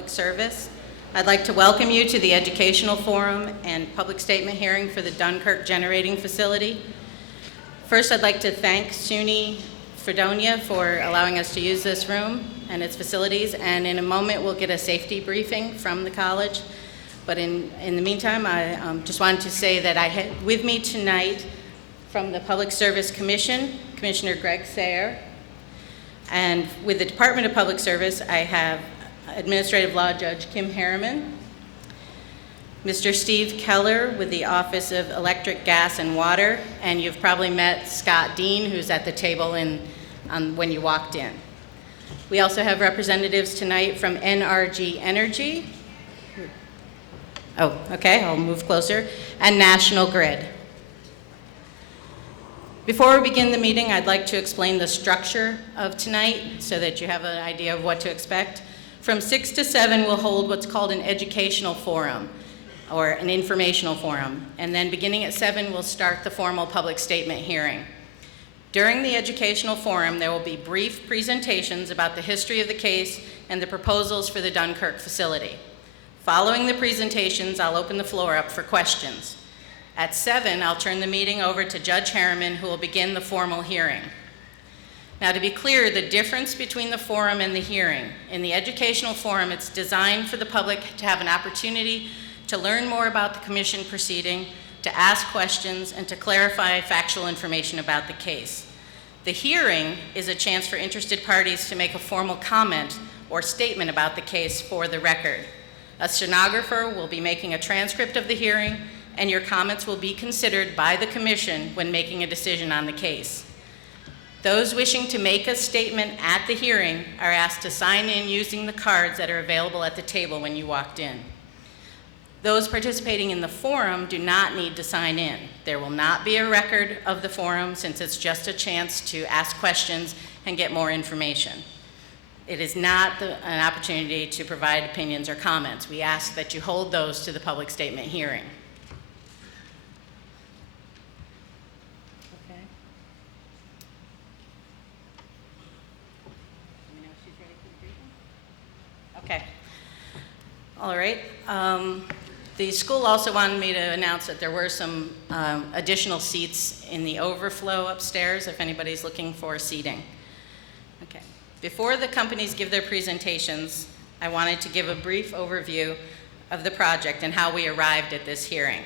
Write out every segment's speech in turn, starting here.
Public Service. I'd like to welcome you to the Educational Forum and Public Statement Hearing for the Dunkirk Generating Facility. First, I'd like to thank SUNY Fredonia for allowing us to use this room and its facilities, and in a moment we'll get a safety briefing from the college. But in the meantime, I just wanted to say that I had with me tonight from the Public Service Commission, Commissioner Greg Sayre, and with the Department of Public Service, I have Administrative Law Judge Kim Harriman, Mr. Steve Keller with the Office of Electric, Gas, and Water, and you've probably met Scott Dean, who's at the table when you walked in. We also have representatives tonight from NRG Energy. Oh, okay, I'll move closer, and National Grid. Before we begin the meeting, I'd like to explain the structure of tonight so that you have an idea of what to expect. From 6 to 7, we'll hold what's called an educational forum or an informational forum. And then beginning at 7, we'll start the formal public statement hearing. During the educational forum, there will be brief presentations about the history of the case and the proposals for the Dunkirk facility. Following the presentations, I'll open the floor up for questions. At 7, I'll turn the meeting over to Judge Harriman, who will begin the formal hearing. Now, to be clear, the difference between the forum and the hearing. In the educational forum, it's designed for the public to have an opportunity to learn more about the commission proceeding, to ask questions, and to clarify factual information about the case. The hearing is a chance for interested parties to make a formal comment or statement about the case for the record. A stenographer will be making a transcript of the hearing, and your comments will be considered by the commission when making a decision on the case. Those wishing to make a statement at the hearing are asked to sign in using the cards that are available at the table when you walked in. Those participating in the forum do not need to sign in. There will not be a record of the forum since it's just a chance to ask questions and get more information. It is not an opportunity to provide opinions or comments. We ask that you hold those to the public statement hearing. Okay. Let me know if she's ready for the briefing. Okay. All right. The school also wanted me to announce that there were some additional seats in the overflow upstairs if anybody's looking for seating. Okay. Before the companies give their presentations, I wanted to give a brief overview of the project and how we arrived at this hearing.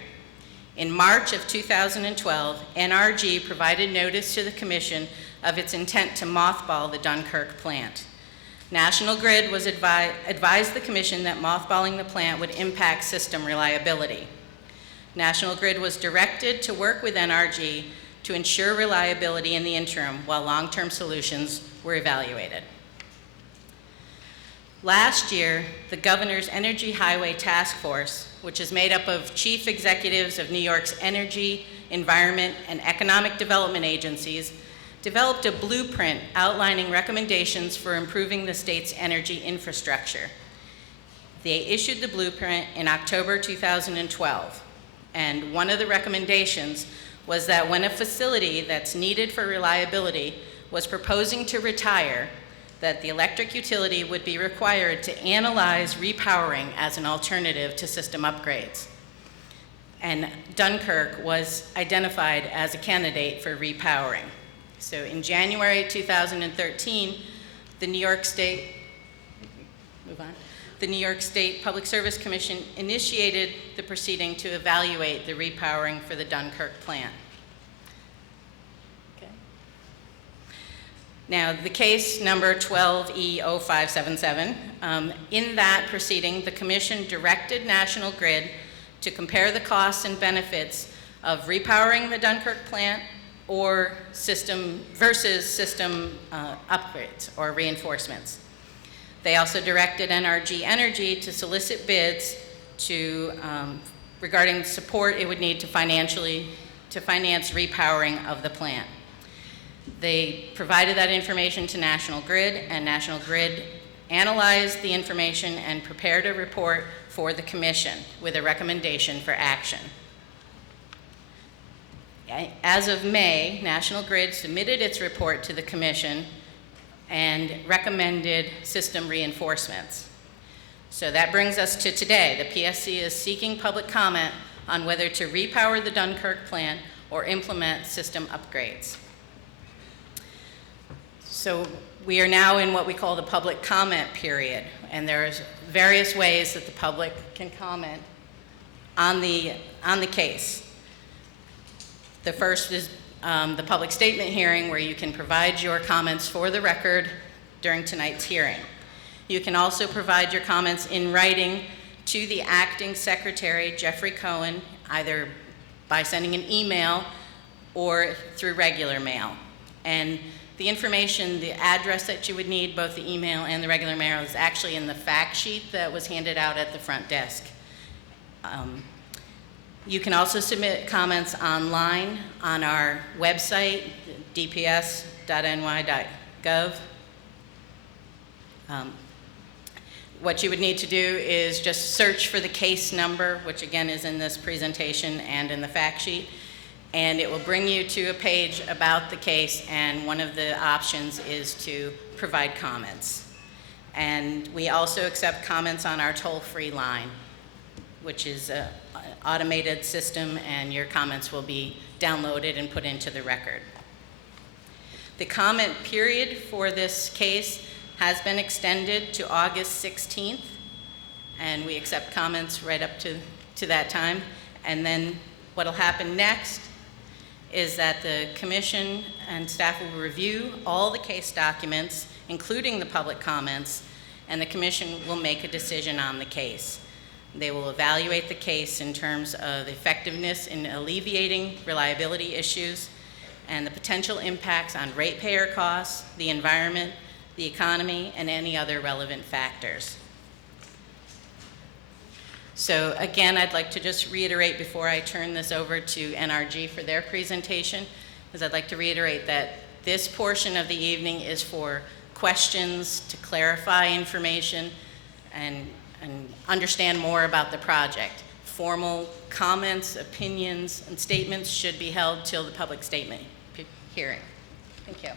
In March of 2012, NRG provided notice to the Commission of its intent to mothball the Dunkirk plant. National Grid was advised the Commission that mothballing the plant would impact system reliability. National Grid was directed to work with NRG to ensure reliability in the interim while long-term solutions were evaluated. Last year, the Governor's Energy Highway Task Force, which is made up of chief executives of New York's energy, environment, and economic development agencies, developed a blueprint outlining recommendations for improving the state's energy infrastructure. They issued the blueprint in October 2012, and one of the recommendations was that when a facility that's needed for reliability was proposing to retire, that the electric utility would be required to analyze repowering as an alternative to system upgrades. And Dunkirk was identified as a candidate for repowering. So in January 2013, the New York State Public Service Commission initiated the proceeding to evaluate the repowering for the Dunkirk plant. Okay. Now, the case number 12E0577, in that proceeding, the Commission directed National Grid to compare the costs and benefits of repowering the Dunkirk plant or system upgrades or reinforcements. They also directed NRG Energy to solicit bids regarding support it would need to finance repowering of the plant. They provided that information to National Grid, and National Grid analyzed the information and prepared a report for the Commission with a recommendation for action. As of May, National Grid submitted its report to the Commission and recommended system reinforcements. So that brings us to today. The PSC is seeking public comment on whether to repower the Dunkirk plan or implement system upgrades. So we are now in what we call the public comment period, and there's various ways that the public can comment on the case. The first is the public statement hearing, where you can provide your comments for the record during tonight's hearing. You can also provide your comments in writing to the acting secretary, Jeffrey Cohen, either by sending an email or through regular mail. And the information, the address that you would need, both the email and the regular mail, is actually in the fact sheet that was handed out at the front desk. You can also submit comments online on our website, dps.ny.gov. What you would need to do is just search for the case number, which again is in this presentation and in the fact sheet, and it will bring you to a page about the case, and one of the options is to provide comments. And we also accept comments on our toll-free line, which is an automated system, and your comments will be downloaded and put into the record. The comment period for this case has been extended to August 16th, and we accept comments right up to that time. And then what will happen next is that the commission and staff will review all the case documents, including the public comments, and the commission will make a decision on the case. They will evaluate the case in terms of effectiveness in alleviating reliability issues and the potential impacts on ratepayer costs, the environment, the economy, and any other relevant factors. So again, I'd like to just reiterate before I turn this over to NRG for their presentation, is I'd like to reiterate that this portion of the evening is for questions to clarify information and understand more about the project. Formal comments, opinions, and statements should be held till the public statement hearing. Thank you.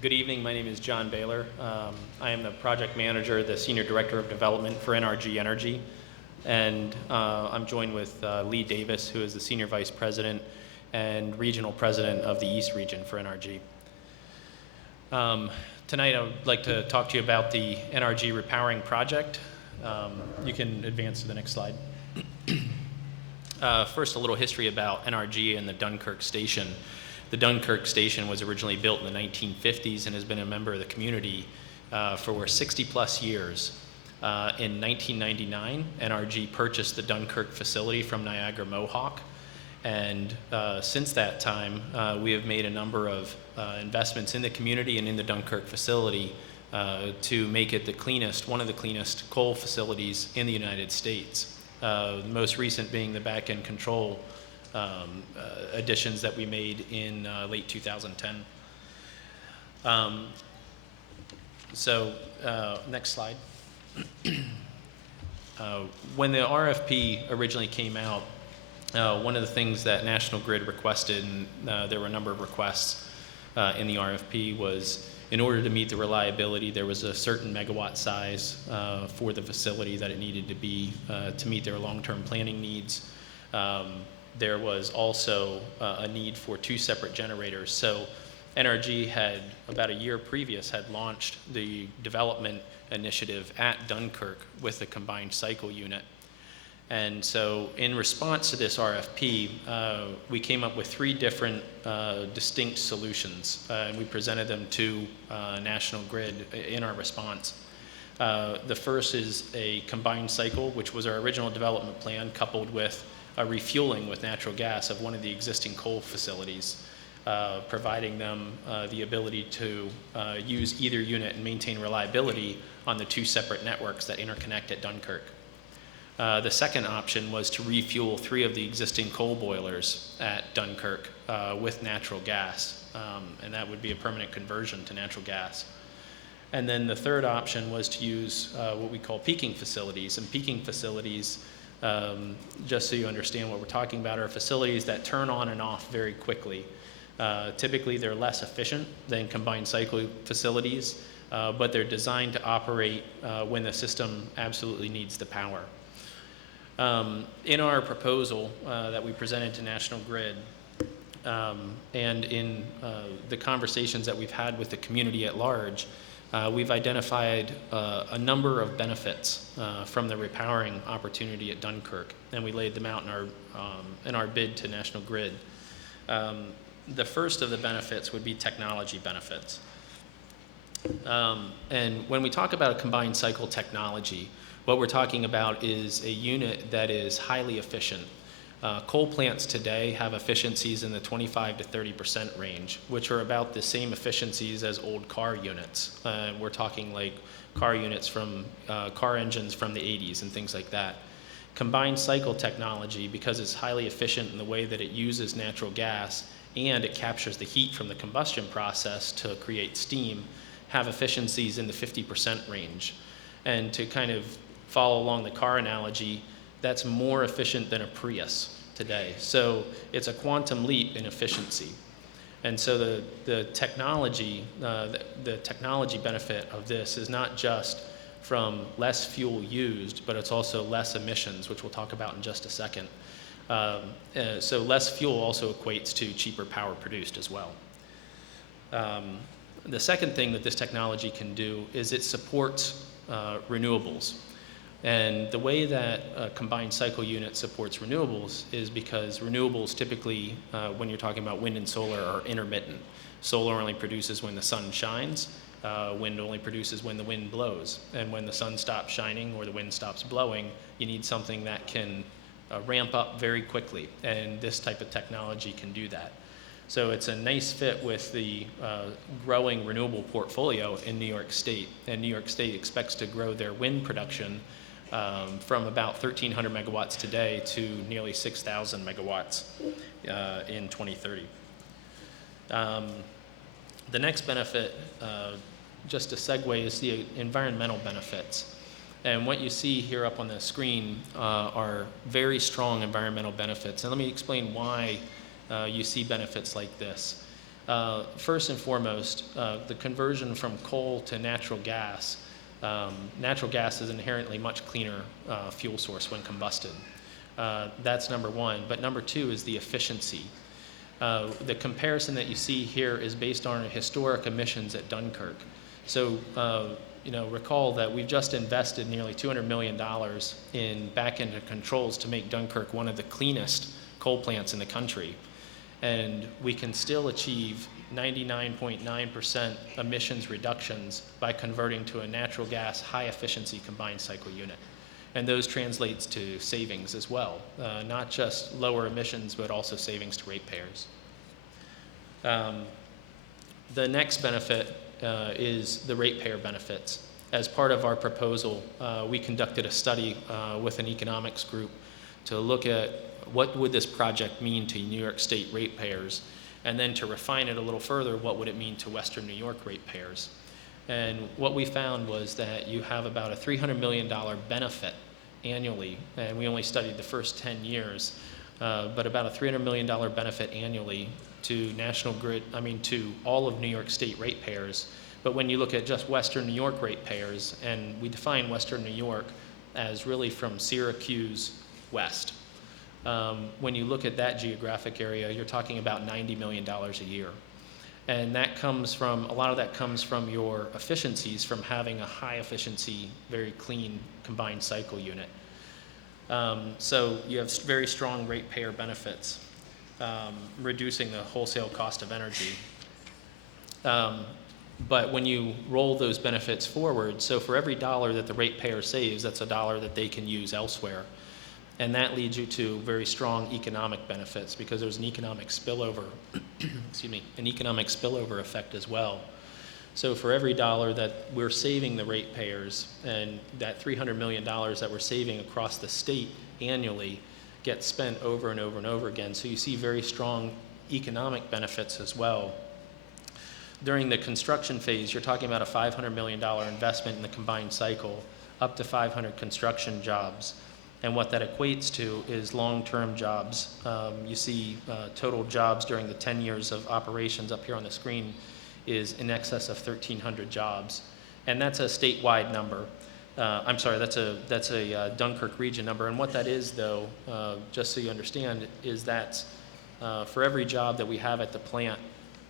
Good evening, my name is John Baylor. I am the project manager, the senior director of development for NRG Energy. And I'm joined with Lee Davis, who is the senior vice president and regional president of the East region for NRG. Tonight I would like to talk to you about the NRG repowering project. You can advance to the next slide. First, a little history about NRG and the Dunkirk station. The Dunkirk station was originally built in the 1950s and has been a member of the community for 60 plus years. In 1999, NRG purchased the Dunkirk facility from Niagara Mohawk, and since that time, we have made a number of investments in the community and in the Dunkirk facility to make it the cleanest, one of the cleanest coal facilities in the United States. The most recent being the back-end control additions that we made in late 2010. Next slide. When the RFP originally came out, one of the things that National Grid requested, and there were a number of requests in the RFP, was in order to meet the reliability, there was a certain megawatt size for the facility that it needed to be to meet their long-term planning needs. There was also a need for 2 separate generators. So NRG had, about a year previous, had launched the development initiative at Dunkirk with a combined cycle unit. And so in response to this RFP, we came up with 3 different distinct solutions, and we presented them to National Grid in our response. The first is a combined cycle, which was our original development plan, coupled with refueling with natural gas of one of the existing coal facilities, providing them the ability to use either unit and maintain reliability on the two separate networks that interconnect at Dunkirk. The second option was to refuel 3 of the existing coal boilers at Dunkirk with natural gas, and that would be a permanent conversion to natural gas. And then the third option was to use what we call peaking facilities. And peaking facilities, just so you understand what we're talking about, are facilities that turn on and off very quickly. Typically, they're less efficient than combined cycle facilities, but they're designed to operate when the system absolutely needs the power. In our proposal that we presented to National Grid, and in the conversations that we've had with the community at large, we've identified a number of benefits from the repowering opportunity at Dunkirk, and we laid them out in our bid to National Grid. The first of the benefits would be technology benefits. And when we talk about a combined cycle technology, what we're talking about is a unit that is highly efficient. Coal plants today have efficiencies in the 25 to 30% range, which are about the same efficiencies as old car units. We're talking like car units from car engines from the 80s and things like that. Combined cycle technology, because it's highly efficient in the way that it uses natural gas and it captures the heat from the combustion process to create steam, have efficiencies in the 50% range. And to kind of follow along the car analogy, that's more efficient than a Prius today. So it's a quantum leap in efficiency. And so the technology benefit of this is not just from less fuel used, but it's also less emissions, which we'll talk about in just a second. So less fuel also equates to cheaper power produced as well. The second thing that this technology can do is it supports renewables. And the way that a combined cycle unit supports renewables is because renewables typically, when you're talking about wind and solar, are intermittent. Solar only produces when the sun shines. Wind only produces when the wind blows. And when the sun stops shining or the wind stops blowing, you need something that can ramp up very quickly. And this type of technology can do that. So it's a nice fit with the growing renewable portfolio in New York State. And New York State expects to grow their wind production from about 1,300 megawatts today to nearly 6,000 megawatts in 2030. The next benefit, just to segue, is the environmental benefits. And what you see here up on the screen are very strong environmental benefits. And let me explain why you see benefits like this. First and foremost, the conversion from coal to natural gas. Natural gas is inherently much cleaner fuel source when combusted. That's number one. But number two is the efficiency. The comparison that you see here is based on historic emissions at Dunkirk. So, recall that we've just invested nearly $200 million in back-end controls to make Dunkirk one of the cleanest coal plants in the country. And we can still achieve 99.9% emissions reductions by converting to a natural gas high-efficiency combined cycle unit. And those translates to savings as well, not just lower emissions, but also savings to ratepayers. The next benefit is the ratepayer benefits. As part of our proposal, we conducted a study with an economics group to look at what would this project mean to New York State ratepayers, and then to refine it a little further, what would it mean to Western New York ratepayers? And what we found was that you have about a $300 million benefit annually, and we only studied the first 10 years, but about a $300 million benefit annually to to all of New York State ratepayers. But when you look at just Western New York ratepayers, and we define Western New York as really from Syracuse west. When you look at that geographic area, you're talking about $90 million a year. And that comes from, a lot of that comes from your efficiencies from having a high efficiency, very clean combined cycle unit. So you have very strong ratepayer benefits, reducing the wholesale cost of energy. But when you roll those benefits forward, so for every dollar that the ratepayer saves, that's a dollar that they can use elsewhere. And that leads you to very strong economic benefits because there's an economic spillover, excuse me, an economic spillover effect as well. So for every dollar that we're saving the ratepayers, and that $300 million that we're saving across the state annually gets spent over and over and over again. So you see very strong economic benefits as well. During the construction phase, you're talking about a $500 million investment in the combined cycle, up to 500 construction jobs. And what that equates to is long-term jobs. You see total jobs during the 10 years of operations up here on the screen is in excess of 1,300 jobs. And that's a statewide number. I'm sorry, that's a Dunkirk region number. And what that is, though, just so you understand, is that for every job that we have at the plant,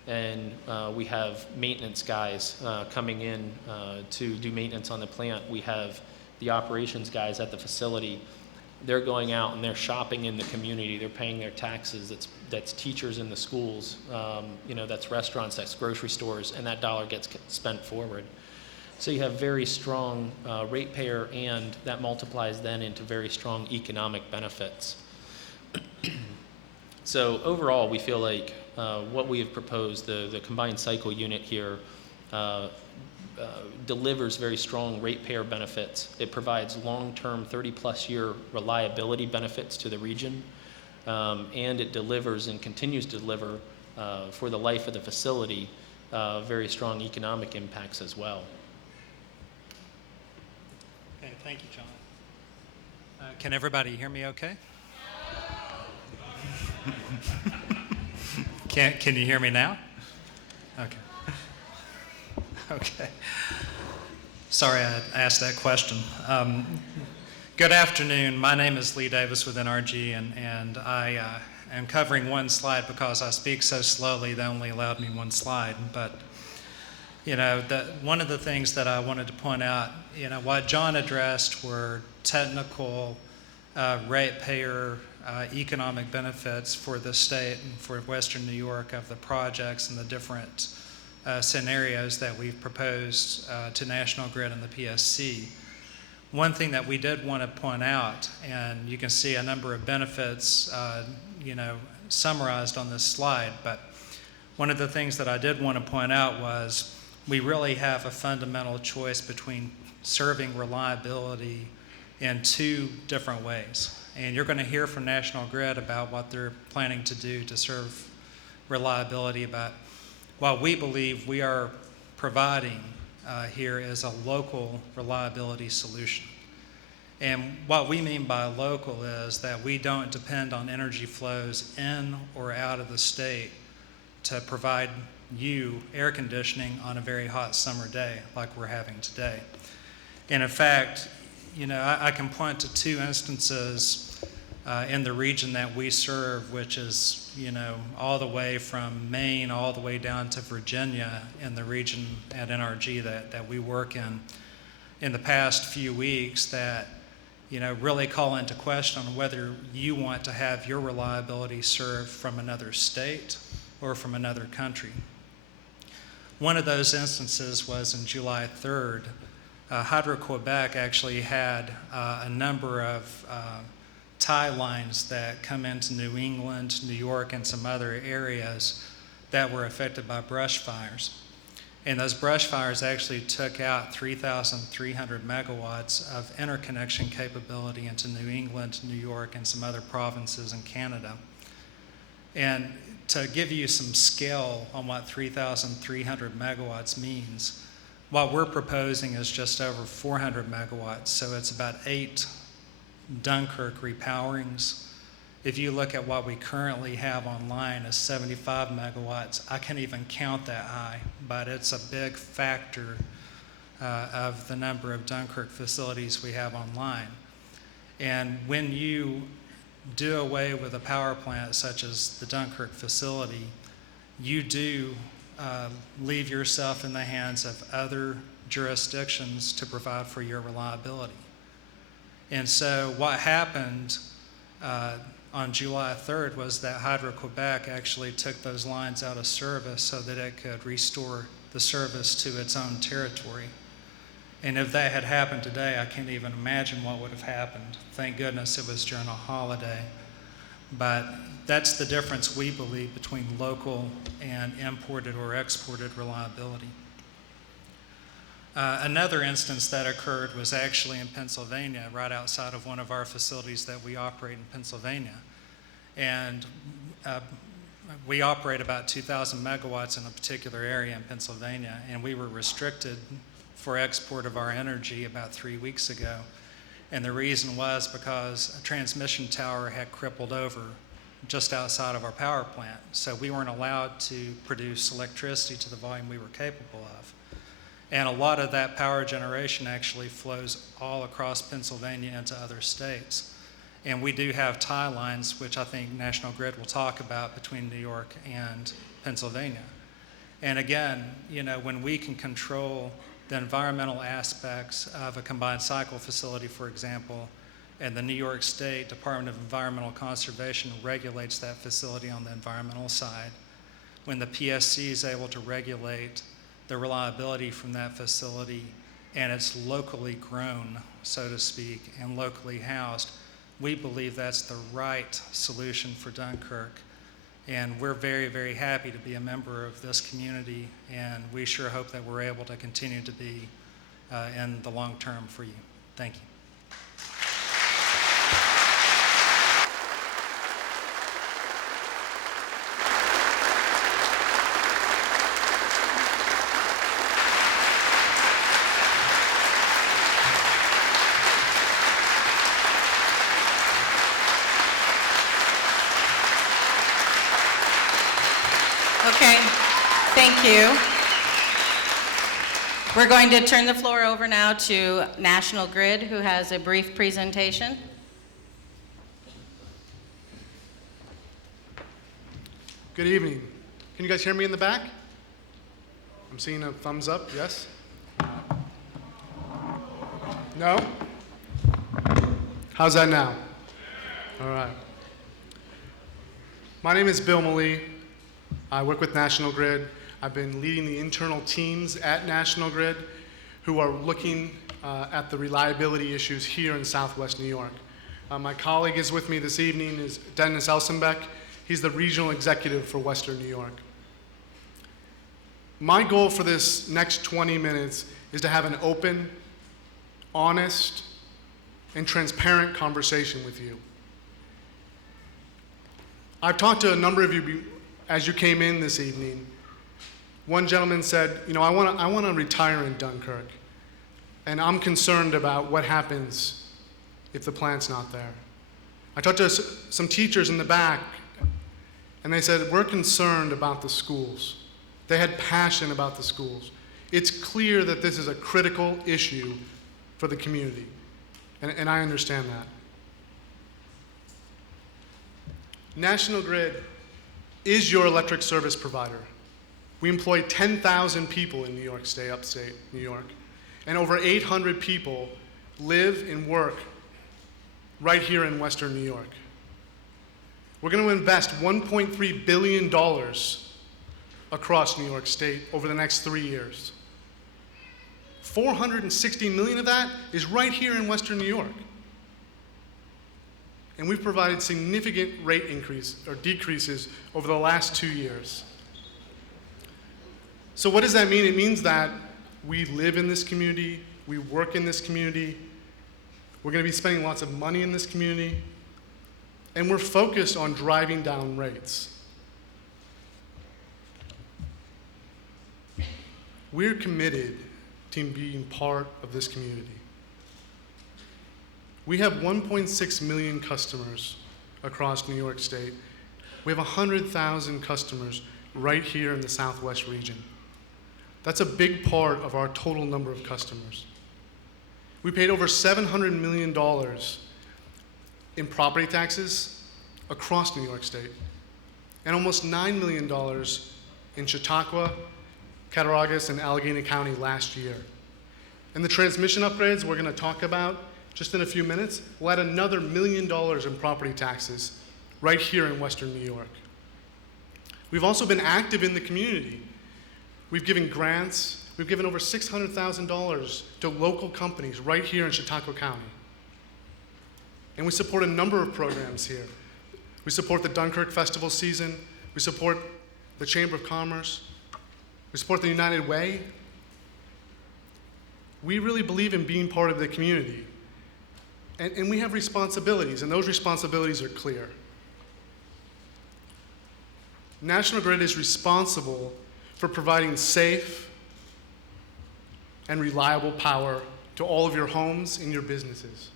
and we have maintenance guys coming in to do maintenance on the plant, we have the operations guys at the facility. They're going out and they're shopping in the community. They're paying their taxes. That's teachers in the schools. That's restaurants, that's grocery stores, and that dollar gets spent forward. So you have very strong ratepayer, and that multiplies then into very strong economic benefits. So overall, we feel like what we have proposed, the combined cycle unit here, delivers very strong ratepayer benefits. It provides long-term 30-plus year reliability benefits to the region, and it delivers and continues to deliver for the life of the facility very strong economic impacts as well. Okay, thank you, John. Can everybody hear me okay? Can you hear me now? Okay. Okay. Sorry I asked that question. Good afternoon. My name is Lee Davis with NRG, and I am covering one slide because I speak so slowly they only allowed me one slide. But, one of the things that I wanted to point out, what John addressed were technical ratepayer economic benefits for the state and for Western New York of the projects and the different scenarios that we've proposed to National Grid and the PSC. One thing that we did want to point out, and you can see a number of benefits summarized on this slide, but one of the things that I did want to point out was we really have a fundamental choice between serving reliability in two different ways. And you're going to hear from National Grid about what they're planning to do to serve reliability, but what we believe we are providing here is a local reliability solution. And what we mean by local is that we don't depend on energy flows in or out of the state to provide you air conditioning on a very hot summer day like we're having today. And in fact, I can point to two instances in the region that we serve, which is, all the way from Maine all the way down to Virginia in the region at NRG that we work in the past few weeks that, really call into question whether you want to have your reliability served from another state or from another country. One of those instances was in July 3rd. Hydro-Quebec actually had a number of tie lines that come into New England, New York, and some other areas that were affected by brush fires. And those brush fires actually took out 3,300 megawatts of interconnection capability into New England, New York, and some other provinces in Canada. And to give you some scale on what 3,300 megawatts means, what we're proposing is just over 400 megawatts, so it's about 8 Dunkirk repowerings. If you look at what we currently have online as 75 megawatts, I can't even count that high, but it's a big factor of the number of Dunkirk facilities we have online. And when you do away with a power plant such as the Dunkirk facility, you do leave yourself in the hands of other jurisdictions to provide for your reliability. And so what happened on July 3rd was that Hydro-Quebec actually took those lines out of service so that it could restore the service to its own territory. And if that had happened today, I can't even imagine what would have happened. Thank goodness it was during a holiday. But that's the difference, we believe, between local and imported or exported reliability. Another instance that occurred was actually in Pennsylvania, right outside of one of our facilities that we operate in Pennsylvania. And we operate about 2,000 megawatts in a particular area in Pennsylvania, and we were restricted for export of our energy about 3 weeks ago. And the reason was because a transmission tower had crippled over just outside of our power plant. So we weren't allowed to produce electricity to the volume we were capable of. And a lot of that power generation actually flows all across Pennsylvania into other states. And we do have tie lines, which I think National Grid will talk about, between New York and Pennsylvania. And again, you know, when we can control the environmental aspects of a combined cycle facility, for example, and the New York State Department of Environmental Conservation regulates that facility on the environmental side, when the PSC is able to regulate the reliability from that facility and it's locally grown, so to speak, and locally housed, we believe that's the right solution for Dunkirk. And we're very, very happy to be a member of this community, and we sure hope that we're able to continue to be in the long term for you. Thank you. Okay, thank you. We're going to turn the floor over now to National Grid, who has a brief presentation. Good evening. Can you guys hear me in the back? I'm seeing a thumbs up, yes? No? How's that now? All right. My name is Bill Malee. I work with National Grid. I've been leading the internal teams at National Grid who are looking at the reliability issues here in Southwest New York. My colleague is with me this evening is Dennis Elsenbeck. He's the regional executive for Western New York. My goal for this next 20 minutes is to have an open, honest, and transparent conversation with you. I've talked to a number of you as you came in this evening. One gentleman said, you know, I want to retire in Dunkirk, and I'm concerned about what happens if the plant's not there. I talked to some teachers in the back, and they said, we're concerned about the schools. They had passion about the schools. It's clear that this is a critical issue for the community, and I understand that. National Grid is your electric service provider. We employ 10,000 people in New York State, upstate New York, and over 800 people live and work right here in Western New York. We're going to invest $1.3 billion across New York State over the next 3 years. $460 million of that is right here in Western New York. And we've provided significant rate increase or decreases over the last 2 years. So what does that mean? It means that we live in this community, we work in this community, we're going to be spending lots of money in this community, and we're focused on driving down rates. We're committed to being part of this community. We have 1.6 million customers across New York State. We have 100,000 customers right here in the Southwest region. That's a big part of our total number of customers. We paid over $700 million in property taxes across New York State, and almost $9 million in Chautauqua, Cattaraugus, and Allegheny County last year. And the transmission upgrades we're going to talk about just in a few minutes, we'll add another $1 million in property taxes right here in Western New York. We've also been active in the community. We've given grants, We've given over $600,000 to local companies right here in Chautauqua County. And we support a number of programs here. We support the Dunkirk Festival season. We support the Chamber of Commerce. We support the United Way. We really believe in being part of the community. And we have responsibilities, and those responsibilities are clear. National Grid is responsible for providing safe and reliable power to all of your homes and your businesses.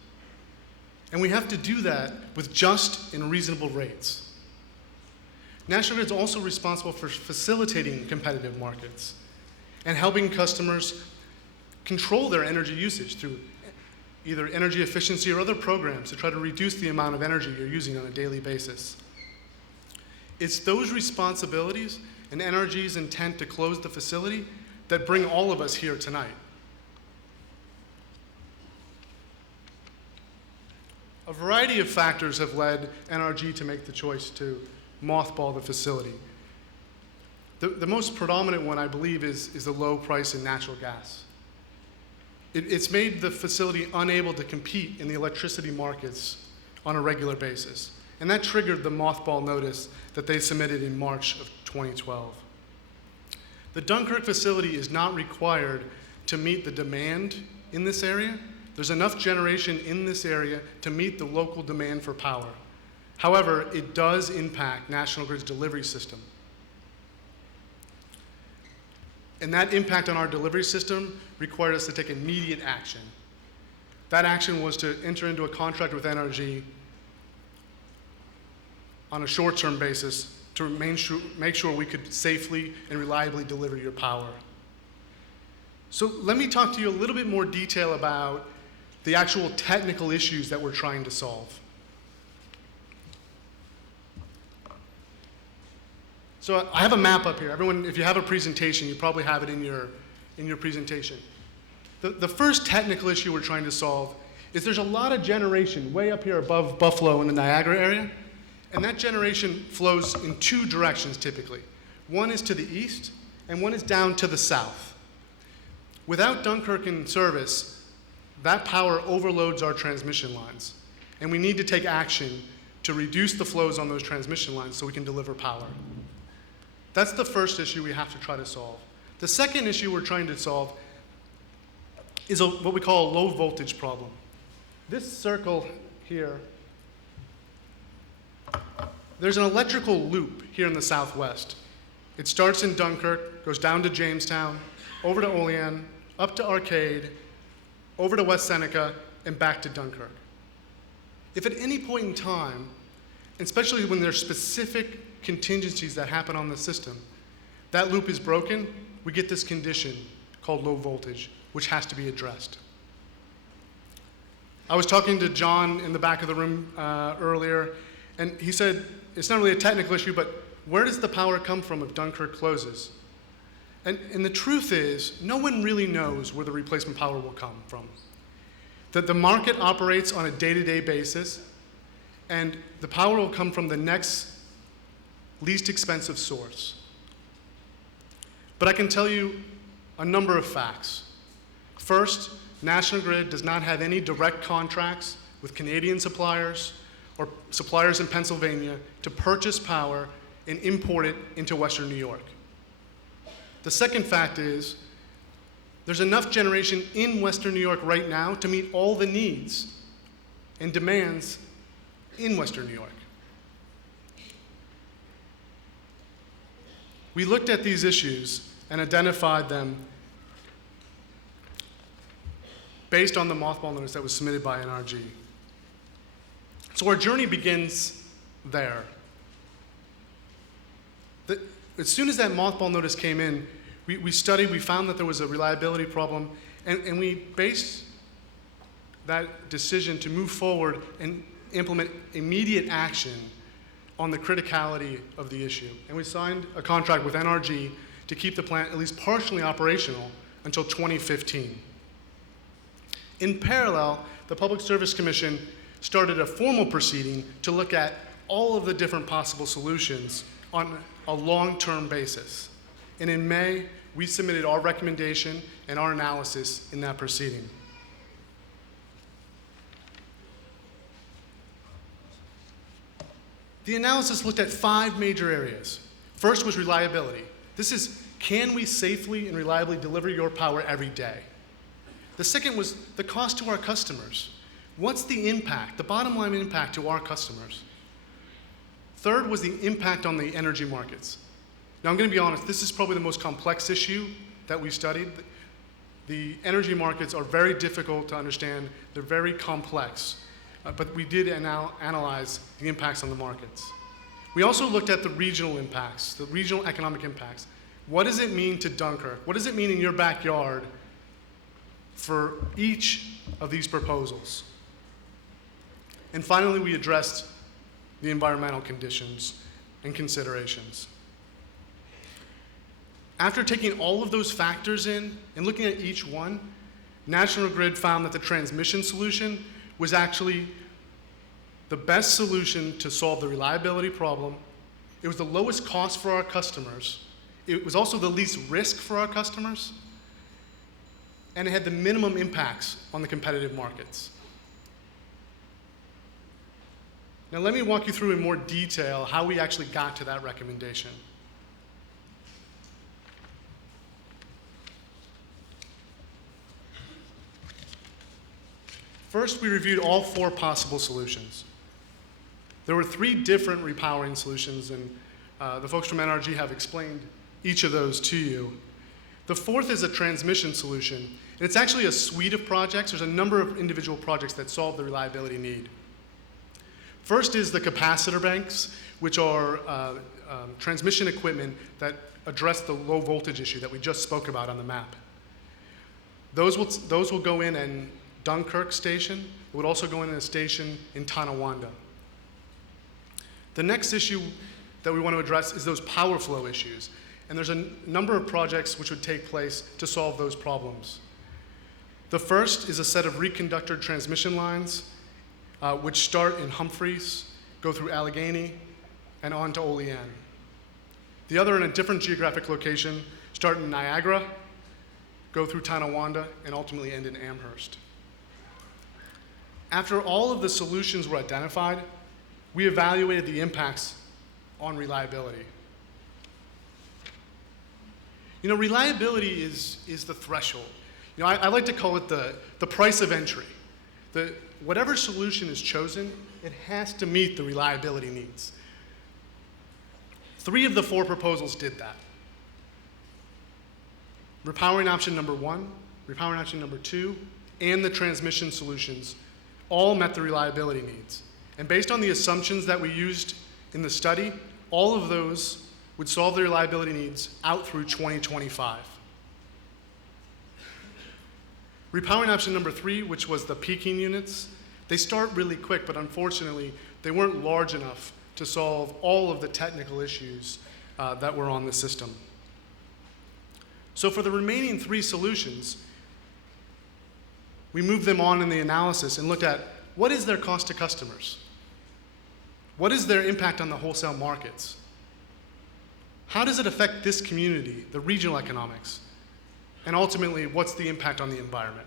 And we have to do that with just and reasonable rates. National Grid is also responsible for facilitating competitive markets and helping customers control their energy usage through either energy efficiency or other programs to try to reduce the amount of energy you're using on a daily basis. It's those responsibilities and NRG's intent to close the facility that bring all of us here tonight. A variety of factors have led NRG to make the choice to mothball the facility. The most predominant one, I believe, is the low price in natural gas. It's made the facility unable to compete in the electricity markets on a regular basis. And that triggered the mothball notice that they submitted in March of 2012. The Dunkirk facility is not required to meet the demand in this area. There's enough generation in this area to meet the local demand for power. However, it does impact National Grid's delivery system. And that impact on our delivery system required us to take immediate action. That action was to enter into a contract with NRG on a short-term basis to make sure we could safely and reliably deliver your power. So let me talk to you a little bit more detail about the actual technical issues that we're trying to solve. So I have a map up here. Everyone, if you have a presentation, you probably have it in your presentation. The first technical issue we're trying to solve is there's a lot of generation way up here above Buffalo in the Niagara area, and that generation flows in two directions typically. One is to the east, and one is down to the south. Without Dunkirk in service, that power overloads our transmission lines, and we need to take action to reduce the flows on those transmission lines so we can deliver power. That's the first issue we have to try to solve. The second issue we're trying to solve is what we call a low voltage problem. This circle here, there's an electrical loop here in the southwest. It starts in Dunkirk, goes down to Jamestown, over to Olean, up to Arcade, over to West Seneca, and back to Dunkirk. If at any point in time, especially when there's specific contingencies that happen on the system, that loop is broken, we get this condition called low voltage, which has to be addressed. I was talking to John in the back of the room earlier, and he said, it's not really a technical issue, but where does the power come from if Dunkirk closes? And the truth is, no one really knows where the replacement power will come from. That the market operates on a day-to-day basis, and the power will come from the next least expensive source. But I can tell you a number of facts. First, National Grid does not have any direct contracts with Canadian suppliers or suppliers in Pennsylvania to purchase power and import it into Western New York. The second fact is there's enough generation in Western New York right now to meet all the needs and demands in Western New York. We looked at these issues and identified them based on the mothball notice that was submitted by NRG. So our journey begins there. As soon as that mothball notice came in, we studied, we found that there was a reliability problem, and we based that decision to move forward and implement immediate action on the criticality of the issue. And we signed a contract with NRG to keep the plant at least partially operational until 2015. In parallel, the Public Service Commission started a formal proceeding to look at all of the different possible solutions on a long-term basis. And in May, we submitted our recommendation and our analysis in that proceeding. The analysis looked at 5 major areas. First was reliability. This is, can we safely and reliably deliver your power every day? The second was the cost to our customers. What's the impact, the bottom line impact to our customers? Third was the impact on the energy markets. Now, I'm going to be honest, this is probably the most complex issue that we studied. The energy markets are very difficult to understand. They're very complex. But we did analyze the impacts on the markets. We also looked at the regional impacts, the regional economic impacts. What does it mean to Dunkirk? What does it mean in your backyard for each of these proposals? And finally, we addressed the environmental conditions and considerations. After taking all of those factors in and looking at each one, National Grid found that the transmission solution was actually the best solution to solve the reliability problem. It was the lowest cost for our customers. It was also the least risk for our customers. And it had the minimum impacts on the competitive markets. Now let me walk you through in more detail how we actually got to that recommendation. First, we reviewed all 4 possible solutions. There were 3 different repowering solutions, and the folks from NRG have explained each of those to you. The 4th is a transmission solution, and it's actually a suite of projects. There's a number of individual projects that solve the reliability need. First is the capacitor banks, which are transmission equipment that address the low voltage issue that we just spoke about on the map. Those will go in Dunkirk station. It would also go in a station in Tonawanda. The next issue that we want to address is those power flow issues. And there's a number of projects which would take place to solve those problems. The first is a set of reconductored transmission lines which start in Humphreys, go through Allegheny, and on to Olean. The other in a different geographic location, start in Niagara, go through Tonawanda, and ultimately end in Amherst. After all of the solutions were identified, we evaluated the impacts on reliability. You know, reliability is the threshold. You know, I like to call it the price of entry. Whatever solution is chosen, it has to meet the reliability needs. 3 of the 4 proposals did that. Repowering option number 1, repowering option number 2, and the transmission solutions all met the reliability needs. And based on the assumptions that we used in the study, all of those would solve the reliability needs out through 2025. Repowering option number 3, which was the peaking units, they start really quick, but unfortunately, they weren't large enough to solve all of the technical issues that were on the system. So for the remaining 3 solutions, we moved them on in the analysis and looked at what is their cost to customers? What is their impact on the wholesale markets? How does it affect this community, the regional economics? And ultimately, what's the impact on the environment?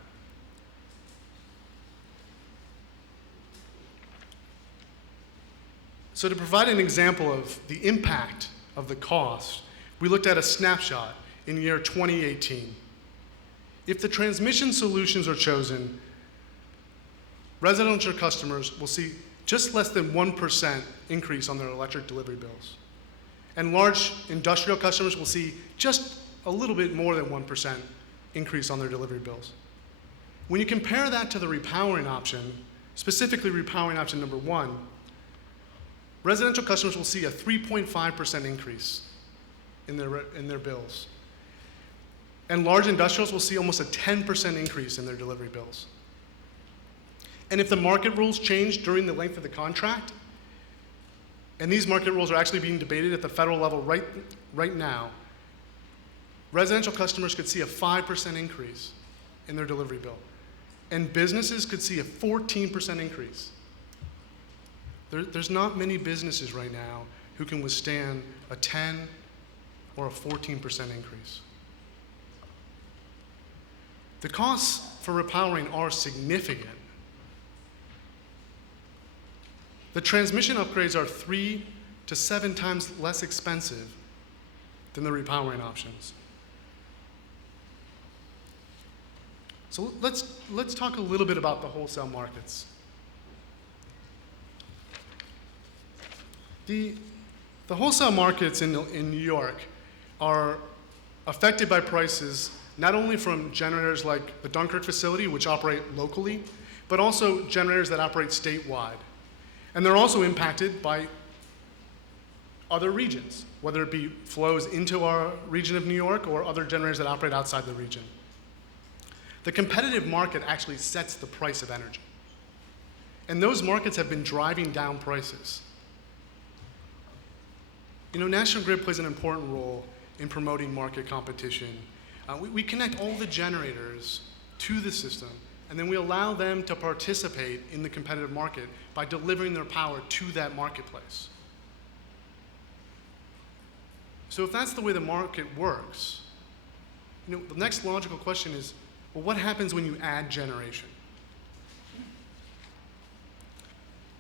So to provide an example of the impact of the cost, we looked at a snapshot in the year 2018. If the transmission solutions are chosen, residential customers will see just less than 1% increase on their electric delivery bills. And large industrial customers will see just a little bit more than 1% increase on their delivery bills. When you compare that to the repowering option, specifically repowering option number 1, residential customers will see a 3.5% increase in their bills. And large industrials will see almost a 10% increase in their delivery bills. And if the market rules change during the length of the contract, and these market rules are actually being debated at the federal level right now, residential customers could see a 5% increase in their delivery bill. And businesses could see a 14% increase. There's not many businesses right now who can withstand a 10 or a 14% increase. The costs for repowering are significant. The transmission upgrades are 3 to 7 times less expensive than the repowering options. So let's talk a little bit about the wholesale markets. The wholesale markets in New York are affected by prices not only from generators like the Dunkirk facility, which operate locally, but also generators that operate statewide. And they're also impacted by other regions, whether it be flows into our region of New York or other generators that operate outside the region. The competitive market actually sets the price of energy. And those markets have been driving down prices. You know, National Grid plays an important role in promoting market competition. We connect all the generators to the system, and then we allow them to participate in the competitive market by delivering their power to that marketplace. So if that's the way the market works, you know, the next logical question is, well, what happens when you add generation?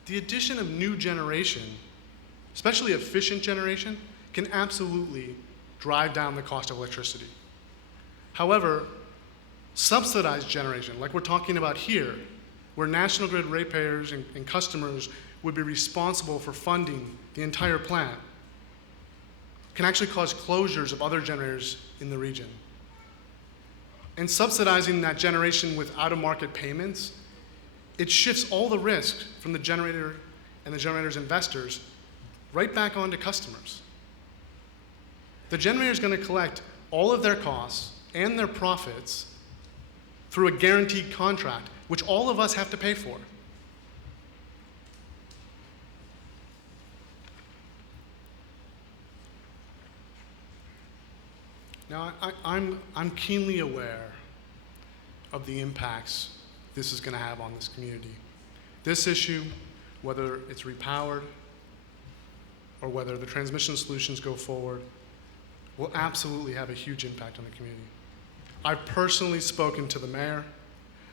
The addition of new generation, especially efficient generation, can absolutely drive down the cost of electricity. However, subsidized generation, like we're talking about here, where National Grid ratepayers and customers would be responsible for funding the entire plant, can actually cause closures of other generators in the region. And subsidizing that generation with out-of-market payments, it shifts all the risk from the generator and the generator's investors right back onto customers. The generator is going to collect all of their costs and their profits through a guaranteed contract, which all of us have to pay for. Now, I'm keenly aware of the impacts this is going to have on this community. This issue, whether it's repowered or whether the transmission solutions go forward, will absolutely have a huge impact on the community. I've personally spoken to the mayor,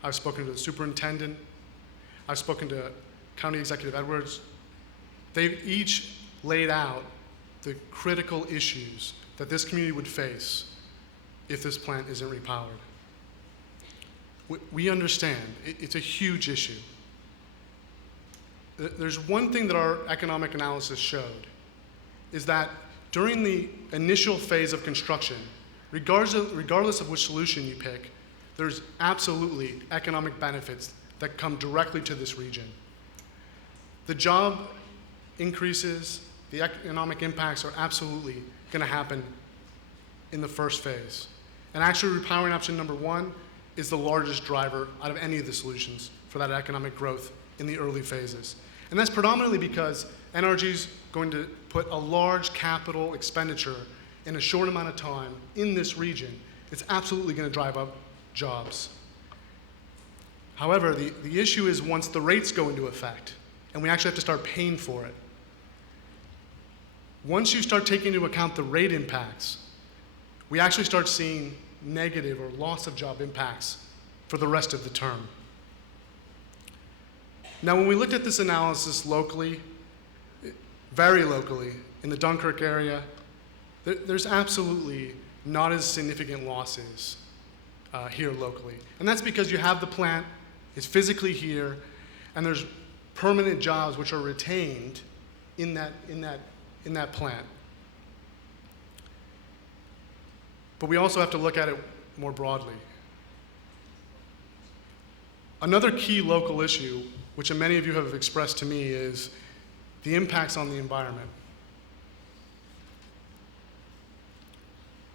I've spoken to the superintendent, I've spoken to County Executive Edwards. They've each laid out the critical issues that this community would face if this plant isn't repowered. We understand, it's a huge issue. There's one thing that our economic analysis showed, is that during the initial phase of construction, regardless of which solution you pick, there's absolutely economic benefits that come directly to this region. The job increases, the economic impacts are absolutely going to happen in the first phase. And actually, repowering option number 1 is the largest driver out of any of the solutions for that economic growth in the early phases. And that's predominantly because NRG is going to put a large capital expenditure in a short amount of time in this region. It's absolutely going to drive up jobs. However, the issue is once the rates go into effect, and we actually have to start paying for it. Once you start taking into account the rate impacts, we actually start seeing negative or loss of job impacts for the rest of the term. Now, when we looked at this analysis locally, very locally, in the Dunkirk area, there's absolutely not as significant losses here locally. And that's because you have the plant, it's physically here, and there's permanent jobs which are retained in that plant. But we also have to look at it more broadly. Another key local issue, which many of you have expressed to me, is the impacts on the environment.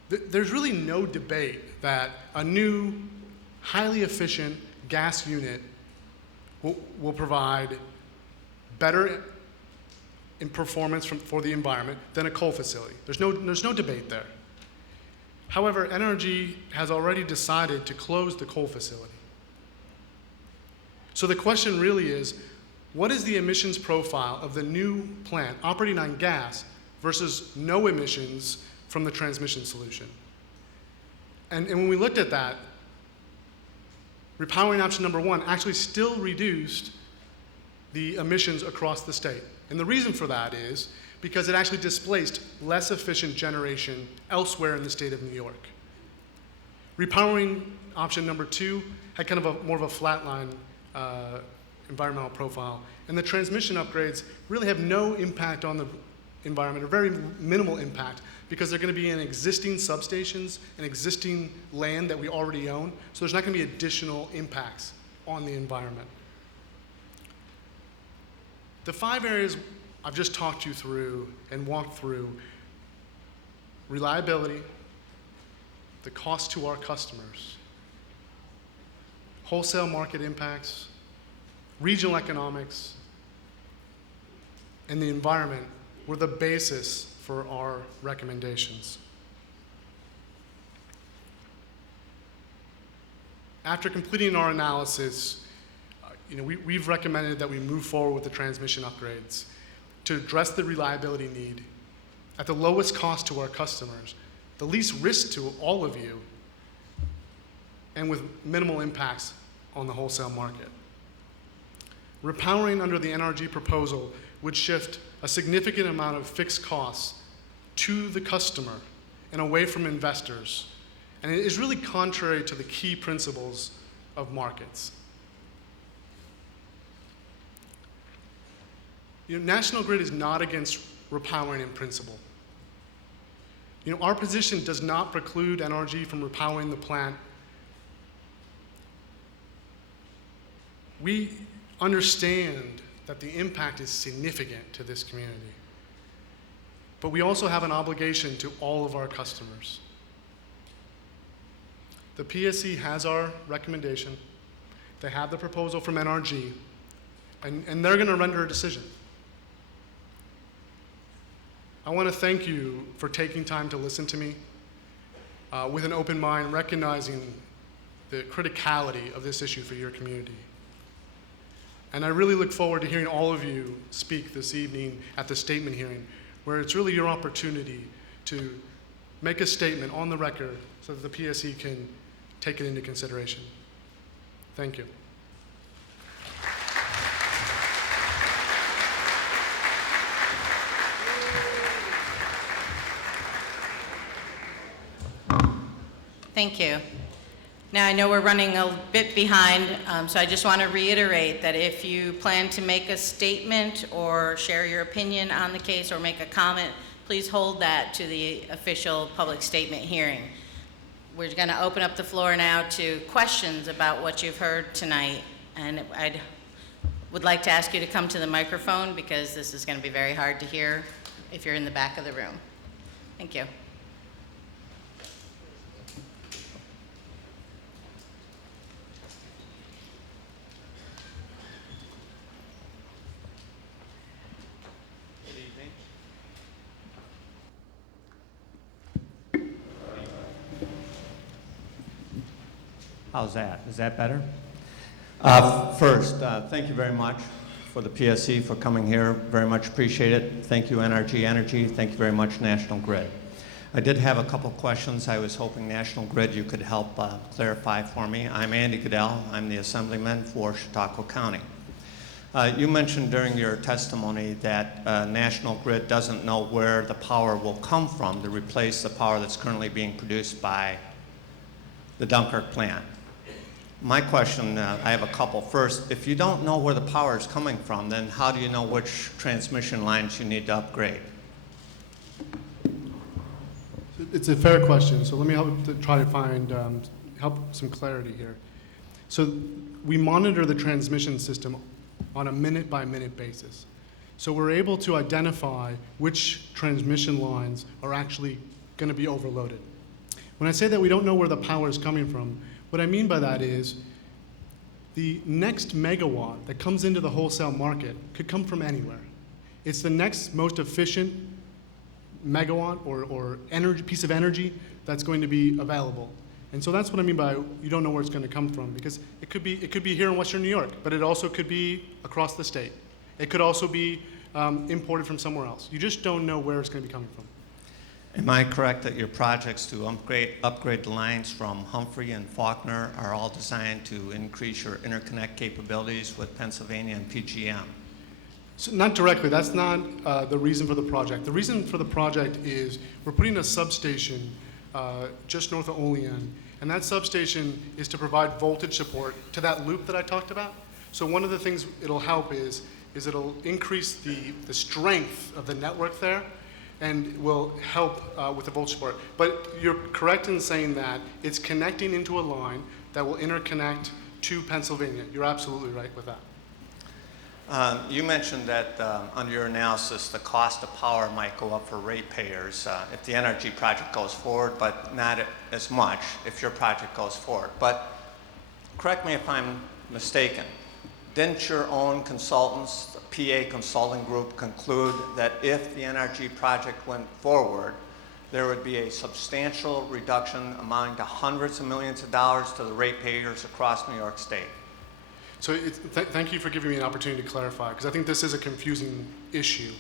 There's really no debate that a new, highly efficient gas unit will provide better in performance for the environment than a coal facility. There's no debate there. However, NRG has already decided to close the coal facility. So the question really is, what is the emissions profile of the new plant operating on gas versus no emissions from the transmission solution. And when we looked at that, repowering option number 1 actually still reduced the emissions across the state. And the reason for that is because it actually displaced less efficient generation elsewhere in the state of New York. Repowering option number 2 had kind of more of a flatline environmental profile. And the transmission upgrades really have no impact on the environment, or very minimal impact, because they're going to be in existing substations and existing land that we already own. So there's not going to be additional impacts on the environment. The 5 areas I've just talked you through and walked through: reliability, the cost to our customers, wholesale market impacts, regional economics, and the environment were the basis for our recommendations. After completing our analysis, we've recommended that we move forward with the transmission upgrades to address the reliability need at the lowest cost to our customers, the least risk to all of you, and with minimal impacts on the wholesale market. Repowering under the NRG proposal would shift a significant amount of fixed costs to the customer and away from investors. And it is really contrary to the key principles of markets. National Grid is not against repowering in principle. Our position does not preclude NRG from repowering the plant. We understand that the impact is significant to this community. But we also have an obligation to all of our customers. The PSC has our recommendation. They have the proposal from NRG, and they're going to render a decision. I want to thank you for taking time to listen to me with an open mind, recognizing the criticality of this issue for your community. And I really look forward to hearing all of you speak this evening at the statement hearing, where it's really your opportunity to make a statement on the record so that the PSC can take it into consideration. Thank you. Thank you. Now, I know we're running a bit behind, so I just want to reiterate that if you plan to make a statement or share your opinion on the case or make a comment, please hold that to the official public statement hearing. We're going to open up the floor now to questions about what you've heard tonight, and I would like to ask you to come to the microphone because this is going to be very hard to hear if you're in the back of the room. Thank you. How's that? Is that better? First, thank you very much for the PSC for coming here. Very much appreciate it. Thank you, NRG Energy. Thank you very much, National Grid. I did have a couple questions I was hoping National Grid you could help clarify for me. I'm Andy Goodell. I'm the Assemblyman for Chautauqua County. You mentioned during your testimony that National Grid doesn't know where the power will come from to replace the power that's currently being produced by the Dunkirk plant. My question, I have a couple. First, if you don't know where the power is coming from, then how do you know which transmission lines you need to upgrade? It's a fair question, so let me try to find help some clarity here. So we monitor the transmission system on a minute-by-minute basis. So we're able to identify which transmission lines are actually going to be overloaded. When I say that we don't know where the power is coming from, what I mean by that is the next megawatt that comes into the wholesale market could come from anywhere. It's the next most efficient megawatt or energy, piece of energy that's going to be available. And so that's what I mean by you don't know where it's going to come from, because it could be here in Western New York, but it also could be across the state. It could also be imported from somewhere else. You just don't know where it's going to be coming from. Am I correct that your projects to upgrade the lines from Humphrey and Faulkner are all designed to increase your interconnect capabilities with Pennsylvania and PGM? So not directly. That's not the reason for the project. The reason for the project is we're putting a substation just north of Olean, and that substation is to provide voltage support to that loop that I talked about. So one of the things it'll help is it'll increase the strength of the network there, and will help with the voltage support. But you're correct in saying that it's connecting into a line that will interconnect to Pennsylvania. You're absolutely right with that. You mentioned that under your analysis, the cost of power might go up for ratepayers if the NRG project goes forward, but not as much if your project goes forward. But correct me if I'm mistaken. Didn't your own consultants, the PA Consulting Group, conclude that if the NRG project went forward, there would be a substantial reduction amounting to hundreds of millions of dollars to the ratepayers across New York State? So thank you for giving me an opportunity to clarify, because I think this is a confusing issue.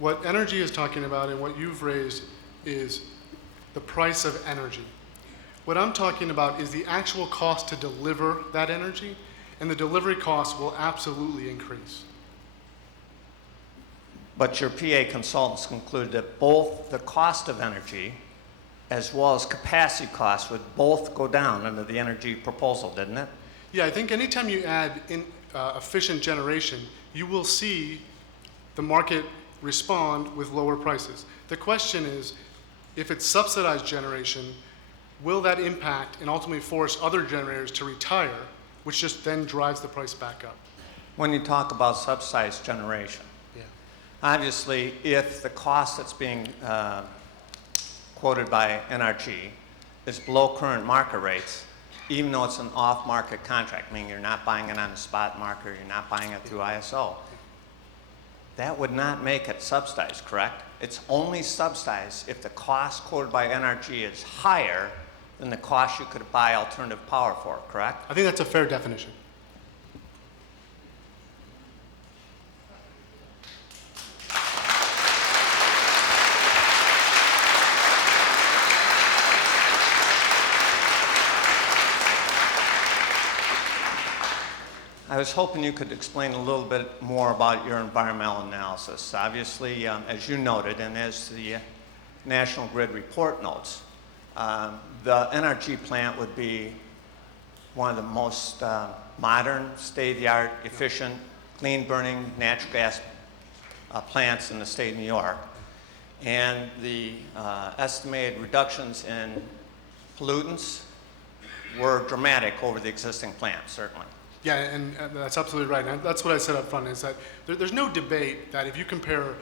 What energy is talking about and what you've raised is the price of energy. What I'm talking about is the actual cost to deliver that energy, and the delivery cost will absolutely increase. But your PA consultants concluded that both the cost of energy as well as capacity costs would both go down under the energy proposal, didn't it? Yeah, I think anytime you add in efficient generation, you will see the market respond with lower prices. The question is, if it's subsidized generation, will that impact and ultimately force other generators to retire, which just then drives the price back up? When you talk about subsidized generation, Yeah. obviously, if the cost that's being quoted by NRG is below current market rates, even though it's an off-market contract, meaning you're not buying it on the spot market, or you're not buying it through ISO, that would not make it subsidized, correct? It's only subsidized if the cost quoted by NRG is higher than the cost you could buy alternative power for, correct? I think that's a fair definition. I was hoping you could explain a little bit more about your environmental analysis. Obviously, as you noted, and as the National Grid report notes, the NRG plant would be one of the most modern, state-of-the-art, efficient, clean-burning natural gas plants in the state of New York. And the estimated reductions in pollutants were dramatic over the existing plant, certainly. Yeah, and that's absolutely right. And that's what I said up front, is that there's no debate that if you compare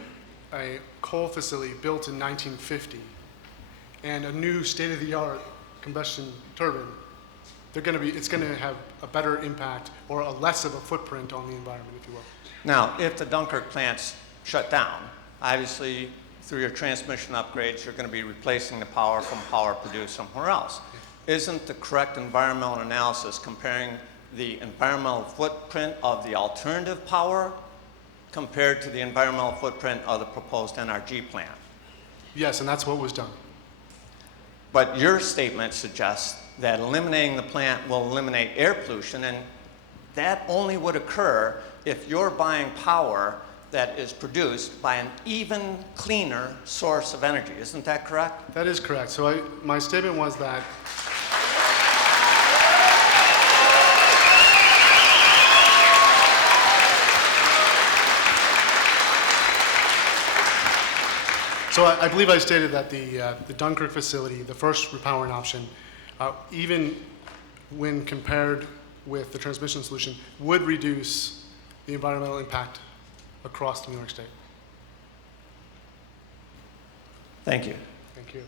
a coal facility built in 1950 and a new state-of-the-art combustion turbine, it's going to have a better impact or a less of a footprint on the environment, if you will. Now, if the Dunkirk plant's shut down, obviously through your transmission upgrades, you're going to be replacing the power from power produced somewhere else. Isn't the correct environmental analysis comparing the environmental footprint of the alternative power compared to the environmental footprint of the proposed NRG plant? Yes, and that's what was done. But your statement suggests that eliminating the plant will eliminate air pollution, and that only would occur if you're buying power that is produced by an even cleaner source of energy. Isn't that correct? That is correct. So my statement was that So I believe I stated that the Dunkirk facility, the first repowering option, even when compared with the transmission solution, would reduce the environmental impact across New York State. Thank you. Thank you.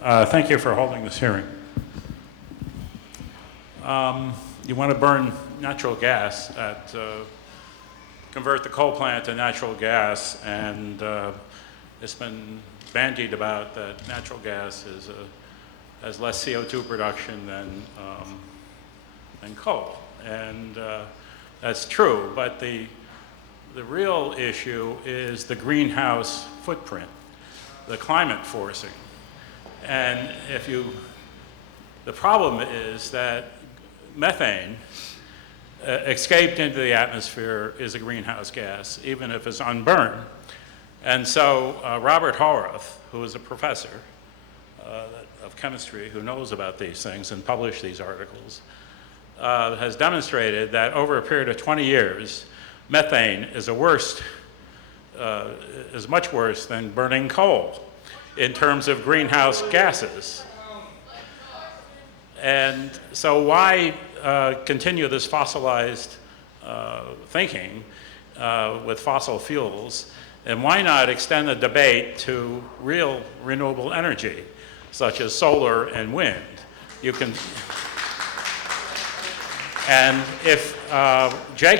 Thank you for holding this hearing. You want to burn natural gas convert the coal plant to natural gas, and it's been bandied about that natural gas has less CO2 production than coal, and that's true. But the real issue is the greenhouse footprint, the climate forcing, and the problem is that methane escaped into the atmosphere is a greenhouse gas, even if it's unburned. And so Robert Horwath, who is a professor of chemistry who knows about these things and published these articles, has demonstrated that over a period of 20 years, methane is much worse than burning coal in terms of greenhouse gases. And so why continue this fossilized thinking with fossil fuels, and why not extend the debate to real renewable energy, such as solar and wind? You can, and if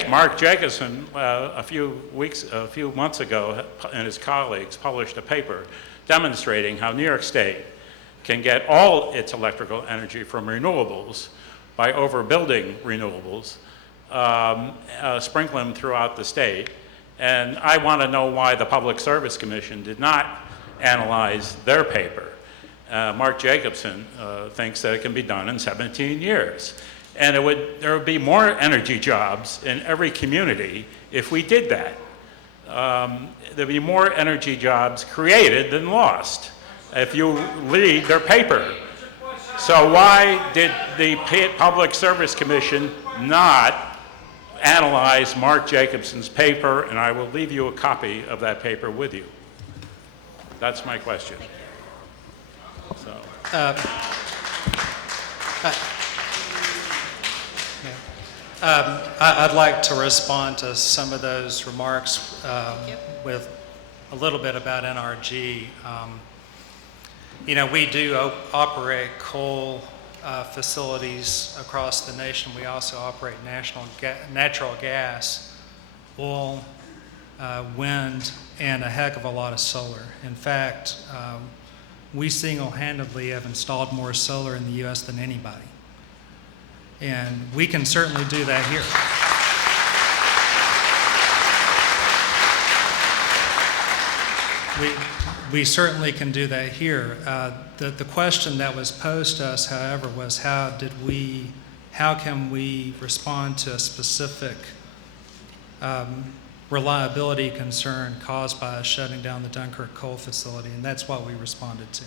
Mark Jacobson a few months ago and his colleagues published a paper demonstrating how New York State can get all its electrical energy from renewables by overbuilding renewables, sprinkling them throughout the state. And I want to know why the Public Service Commission did not analyze their paper. Mark Jacobson thinks that it can be done in 17 years. And there would be more energy jobs in every community if we did that. There'd be more energy jobs created than lost if you read their paper. So why did the Public Service Commission not analyze Mark Jacobson's paper? And I will leave you a copy of that paper with you. That's my question. So. I'd like to respond to some of those remarks with a little bit about NRG. You know, we do operate coal facilities across the nation. We also operate natural gas, oil, wind, and a heck of a lot of solar. In fact, we single-handedly have installed more solar in the U.S. than anybody. And we can certainly do that here. We certainly can do that here. The question that was posed to us, however, was how can we respond to a specific reliability concern caused by us shutting down the Dunkirk coal facility, and that's what we responded to.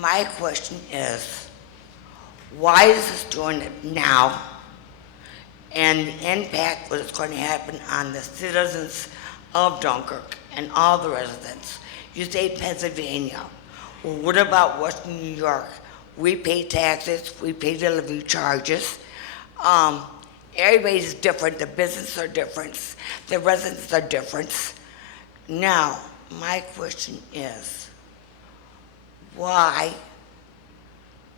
My question is, why is this doing it now? And the impact what is going to happen on the citizens of Dunkirk and all the residents. You say Pennsylvania. Well, what about Western New York? We pay taxes, we pay delivery charges. Everybody's different, the businesses are different, the residents are different. Now, my question is, why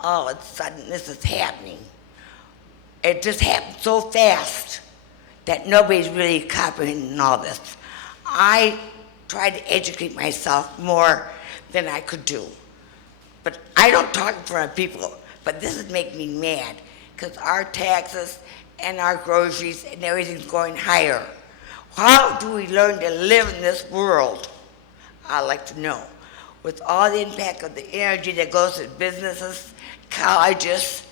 all of a sudden this is happening? It just happened so fast that nobody's really comprehending all this. I tried to educate myself more than I could do. But I don't talk in front of people, but this is making me mad because our taxes and our groceries and everything's going higher. How do we learn to live in this world? I'd like to know. With all the impact of the energy that goes to businesses, colleges,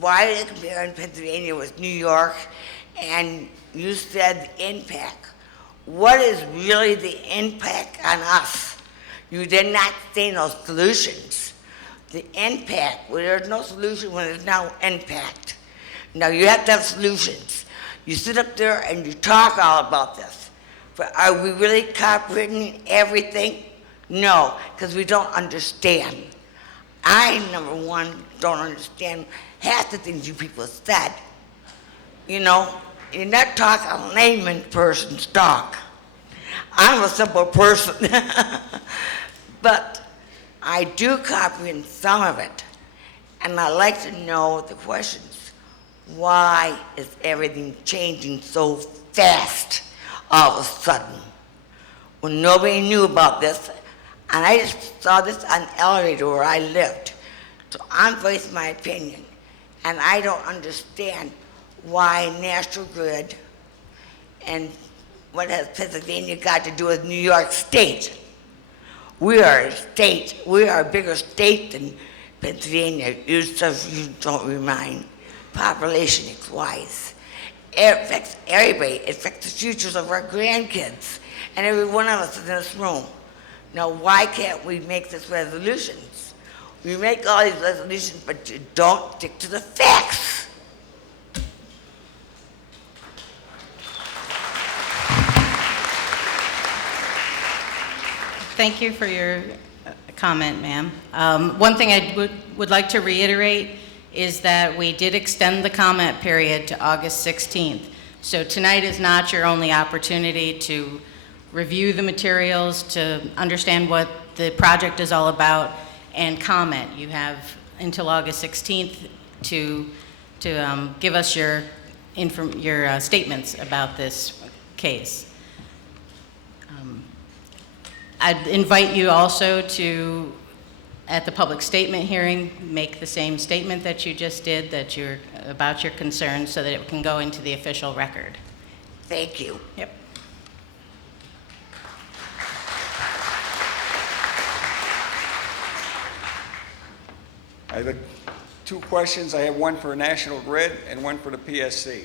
why are they comparing Pennsylvania with New York? And you said the impact. What is really the impact on us? You did not say no solutions. The impact, well, there's no solution when there's no impact. Now you have to have solutions. You sit up there and you talk all about this, but are we really comprehending everything? No, because we don't understand. I, number one, don't understand half the things you people said. You know, you're not talking layman person's talk. I'm a simple person. But I do comprehend some of it. And I'd like to know the questions. Why is everything changing so fast all of a sudden? When nobody knew about this, and I just saw this on the elevator where I lived. So I'm voicing my opinion. And I don't understand why National Grid and what has Pennsylvania got to do with New York State? We are a state. We are a bigger state than Pennsylvania. You don't remind population-wise. It affects everybody. It affects the futures of our grandkids and every one of us in this room. Now, why can't we make these resolutions? We make all these resolutions, but you don't stick to the facts. Thank you for your comment, ma'am. One thing I would like to reiterate is that we did extend the comment period to August 16th. So tonight is not your only opportunity to review the materials, to understand what the project is all about, and comment. You have until August 16th to give us your statements about this case. I'd invite you also to, at the public statement hearing, make the same statement that you just did, that you're about your concerns, so that it can go into the official record. Thank you. Yep. I have two questions. I have one for National Grid and one for the PSC.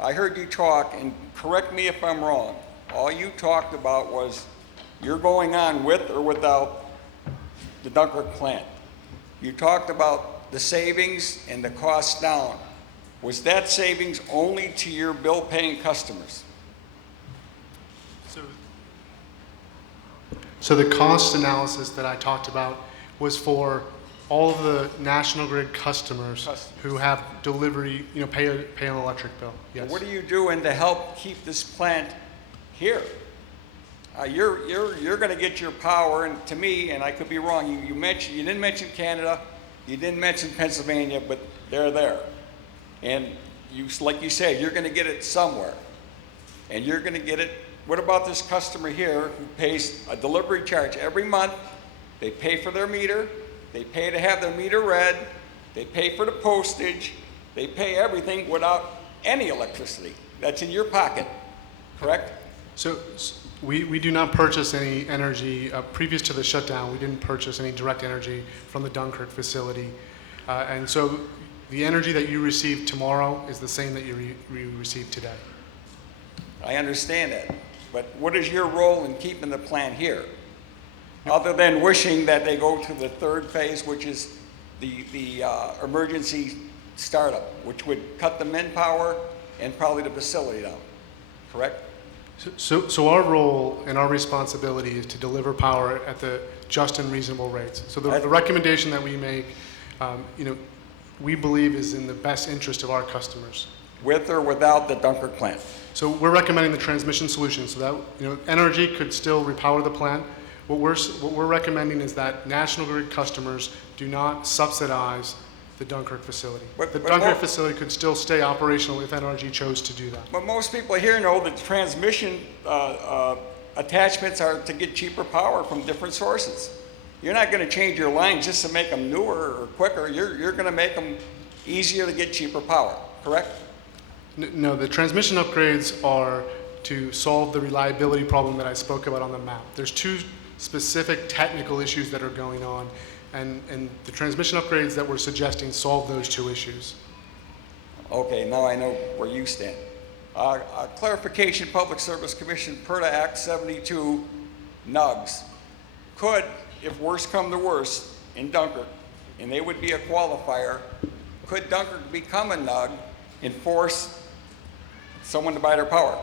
I heard you talk, and correct me if I'm wrong, all you talked about was you're going on with or without the Dunkirk plant. You talked about the savings and the cost down. Was that savings only to your bill-paying customers? So the cost analysis that I talked about was for all of the National Grid customers who have delivery, pay an electric bill. Yes. What are you doing to help keep this plant here? You're going to get your power, and to me, and I could be wrong, you didn't mention Canada, you didn't mention Pennsylvania, but they're there. And like you said, you're going to get it somewhere. And you're going to get it. What about this customer here who pays a delivery charge every month? They pay for their meter, they pay to have their meter read, they pay for the postage, they pay everything without any electricity. That's in your pocket, correct? So we do not purchase any energy. Previous to the shutdown, we didn't purchase any direct energy from the Dunkirk facility. And so the energy that you receive tomorrow is the same that you receive today. I understand that. But what is your role in keeping the plant here? Other than wishing that they go to the third phase, which is the emergency startup, which would cut the manpower and probably the facility down, correct? So our role and our responsibility is to deliver power at the just and reasonable rates. So the recommendation that we make, we believe is in the best interest of our customers. With or without the Dunkirk plant? So we're recommending the transmission solution so that Nrg could still repower the plant. What we're recommending is that National Grid customers do not subsidize the Dunkirk facility. The Dunkirk facility could still stay operational if Nrg chose to do that. But most people here know that transmission attachments are to get cheaper power from different sources. You're not going to change your lines just to make them newer or quicker. You're going to make them easier to get cheaper power, correct? No, the transmission upgrades are to solve the reliability problem that I spoke about on the map. There's two specific technical issues that are going on, and the transmission upgrades that we're suggesting solve those two issues. Okay, now I know where you stand. Clarification, Public Service Commission, PERTA Act 72, NUGs. Could, if worse come to worse, in Dunkirk, and they would be a qualifier, could Dunkirk become a NUG and force someone to buy their power?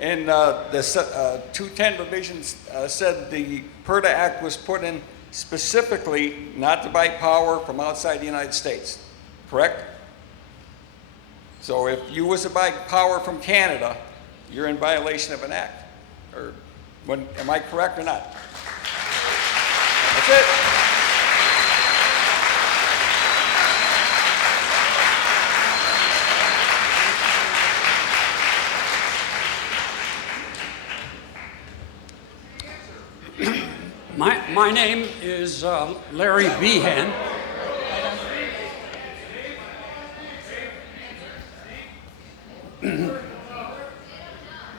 And the 210 revisions said the PERTA Act was put in specifically not to buy power from outside the United States, correct? So if you was to buy power from Canada, you're in violation of an act. Or, am I correct or not? That's it. My name is Larry Behan.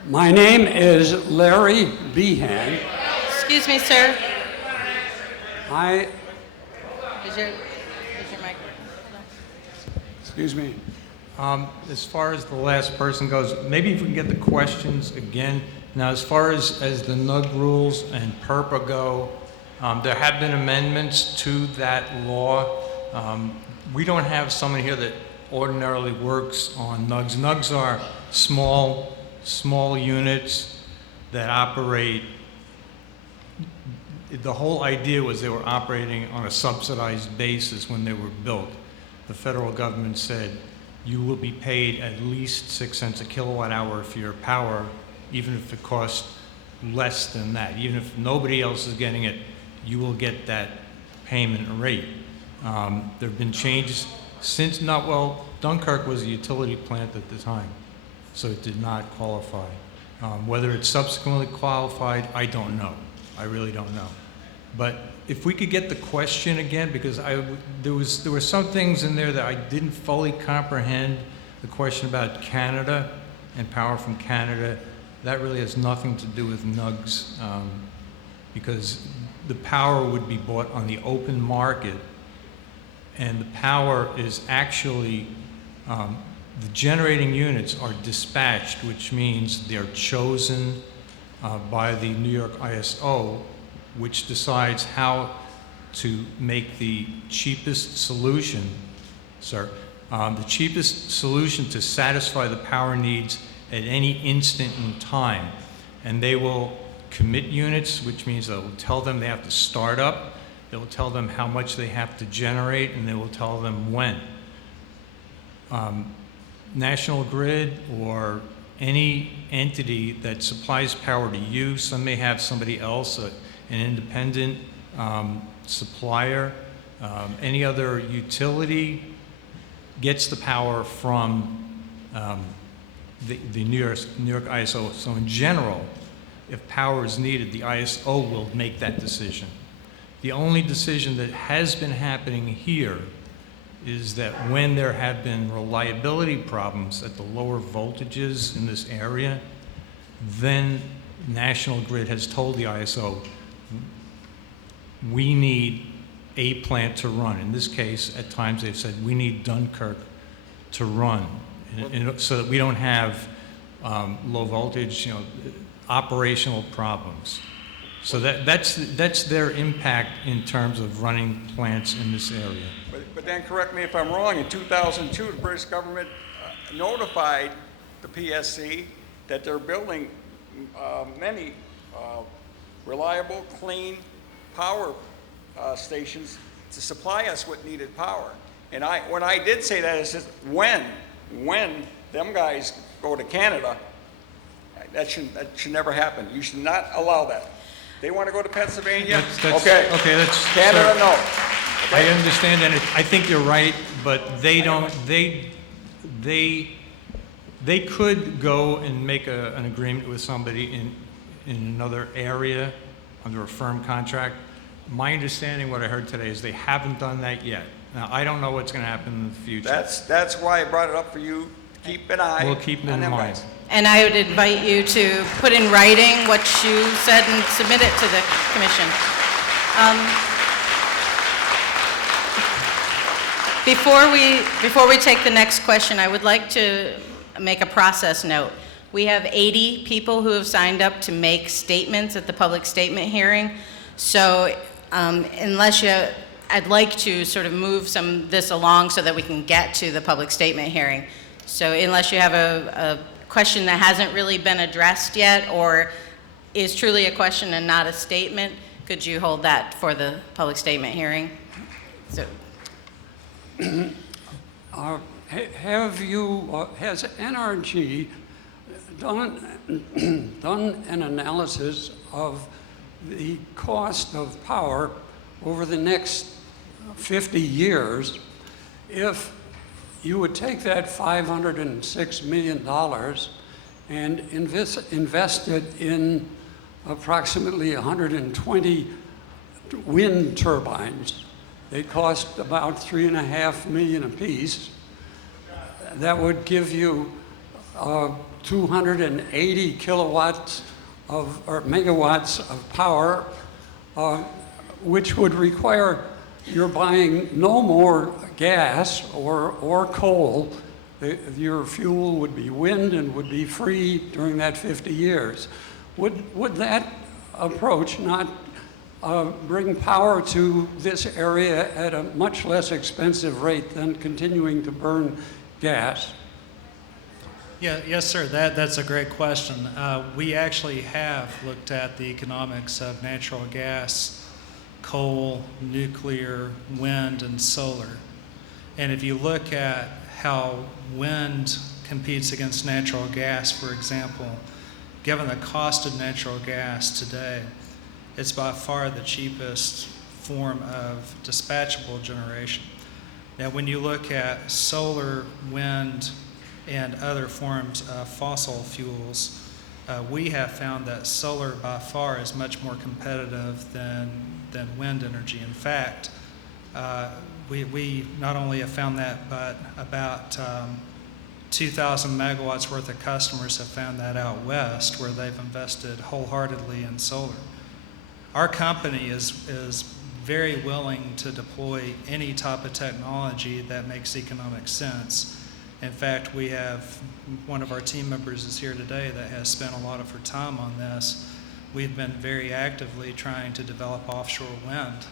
My name is Larry Behan. Excuse me, sir. I, Is your mic? excuse me. As far as the last person goes, maybe if we can get the questions again. Now, as far as the NUG rules and PURPA go, there have been amendments to that law. We don't have someone here that ordinarily works on NUGs. NUGs are small units that operate. The whole idea was they were operating on a subsidized basis when they were built. The federal government said, you will be paid at least 6 cents a kilowatt hour for your power, even if it costs less than that. Even if nobody else is getting it, you will get that payment rate. There have been changes since, Dunkirk was a utility plant at the time, so it did not qualify. Whether it subsequently qualified, I don't know. I really don't know. But if we could get the question again, because there were some things in there that I didn't fully comprehend. The question about Canada and power from Canada, that really has nothing to do with NUGs, because the power would be bought on the open market, and the power is actually, the generating units are dispatched, which means they're chosen by the New York ISO, which decides how to make the cheapest solution, the cheapest solution to satisfy the power needs at any instant in time. And they will commit units, which means they'll tell them they have to start up, they will tell them how much they have to generate, and they will tell them when. National Grid or any entity that supplies power to you, some may have somebody else, an independent supplier, any other utility gets the power from the New York ISO. So in general, if power is needed, the ISO will make that decision. The only decision that has been happening here is that when there have been reliability problems at the lower voltages in this area, then National Grid has told the ISO, we need a plant to run. In this case, at times they've said, we need Dunkirk to run, so that we don't have low voltage, operational problems. So that's their impact in terms of running plants in this area. But then correct me if I'm wrong, in 2002, the British government notified the PSC that they're building many reliable, clean power stations to supply us with needed power. And when I did say that, I said, when them guys go to Canada, that should never happen. You should not allow that. They want to go to Pennsylvania? Okay. Okay, that's Canada, so, no. I understand, and I think you're right, but they don't. They could go and make an agreement with somebody in another area under a firm contract. My understanding, what I heard today, is they haven't done that yet. Now, I don't know what's going to happen in the future. That's why I brought it up for you. Keep an eye. We'll keep it in them mind. guys. And I would invite you to put in writing what you said and submit it to the commission. Before we take the next question, I would like to make a process note. We have 80 people who have signed up to make statements at the public statement hearing. So I'd like to sort of move this along so that we can get to the public statement hearing. So unless you have a question that hasn't really been addressed yet or is truly a question and not a statement, could you hold that for the public statement hearing? So. has NRG done an analysis of the cost of power over the next 50 years if you would take that $506 million and invest it in approximately 120 wind turbines? They cost about $3.5 million apiece. That would give you 280 kilowatts or megawatts of power, which would require you're buying no more gas or coal. Your fuel would be wind and would be free during that 50 years. Would that approach not bring power to this area at a much less expensive rate than continuing to burn gas? Yeah, yes, sir. That's a great question. We actually have looked at the economics of natural gas, coal, nuclear, wind, and solar. And if you look at how wind competes against natural gas, for example, given the cost of natural gas today, it's by far the cheapest form of dispatchable generation. Now, when you look at solar, wind, and other forms of fossil fuels, we have found that solar by far is much more competitive than wind energy. In fact, we not only have found that, but about 2,000 megawatts worth of customers have found that out west, where they've invested wholeheartedly in solar. Our company is very willing to deploy any type of technology that makes economic sense. In fact, we have one of our team members is here today that has spent a lot of her time on this. We've been very actively trying to develop offshore wind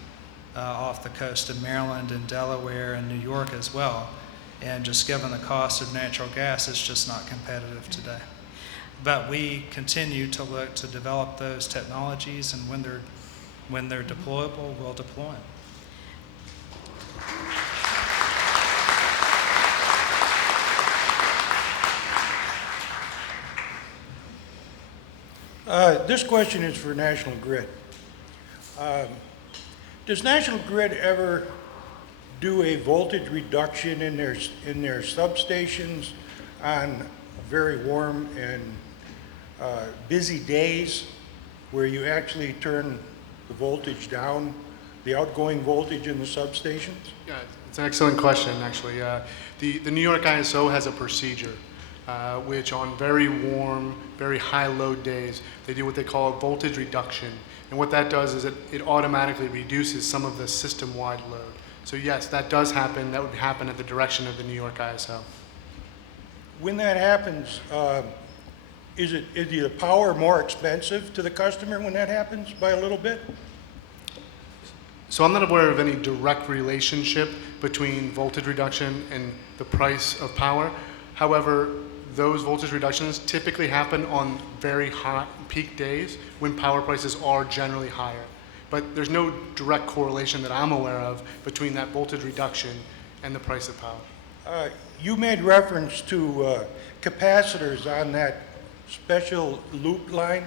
off the coast of Maryland and Delaware and New York as well. And just given the cost of natural gas, it's just not competitive today. But we continue to look to develop those technologies, and when they're deployable, we'll deploy them. This question is for National Grid. Does National Grid ever do a voltage reduction in their substations on very warm and busy days, where you actually turn the voltage down, the outgoing voltage in the substations? Yeah, it's an excellent question, actually. The New York ISO has a procedure which on very warm, very high load days, they do what they call a voltage reduction. And what that does is it automatically reduces some of the system-wide load. So yes, that does happen. That would happen at the direction of the New York ISO. When that happens, is the power more expensive to the customer when that happens by a little bit? So I'm not aware of any direct relationship between voltage reduction and the price of power. However, those voltage reductions typically happen on very hot peak days when power prices are generally higher. But there's no direct correlation that I'm aware of between that voltage reduction and the price of power. You made reference to capacitors on that special loop line.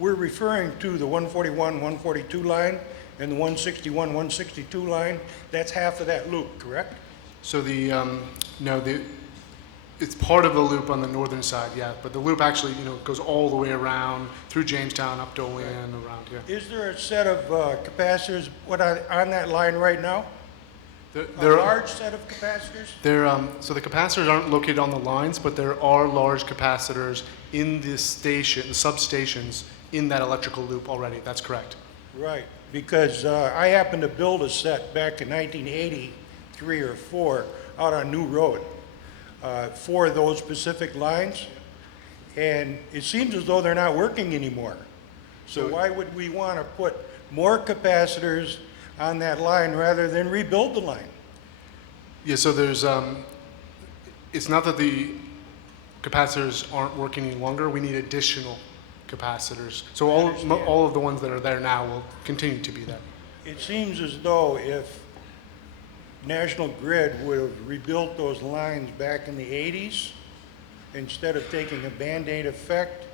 We're referring to the 141, 142 line and the 161, 162 line. That's half of that loop, correct? So it's part of the loop on the northern side, yeah. But the loop actually, goes all the way around through Jamestown, up Dolan, around here. Is there a set of capacitors on that line right now? A large set of capacitors? So the capacitors aren't located on the lines, but there are large capacitors in the substations in that electrical loop already. That's correct. Right, because I happened to build a set back in 1983 or 4 out on New Road for those specific lines, and it seems as though they're not working anymore. So why would we want to put more capacitors on that line rather than rebuild the line? Yeah, so there's, it's not that the capacitors aren't working any longer. We need additional capacitors. So all of the ones that are there now will continue to be there. It seems as though if National Grid would have rebuilt those lines back in the 80s, instead of taking a Band-Aid effect,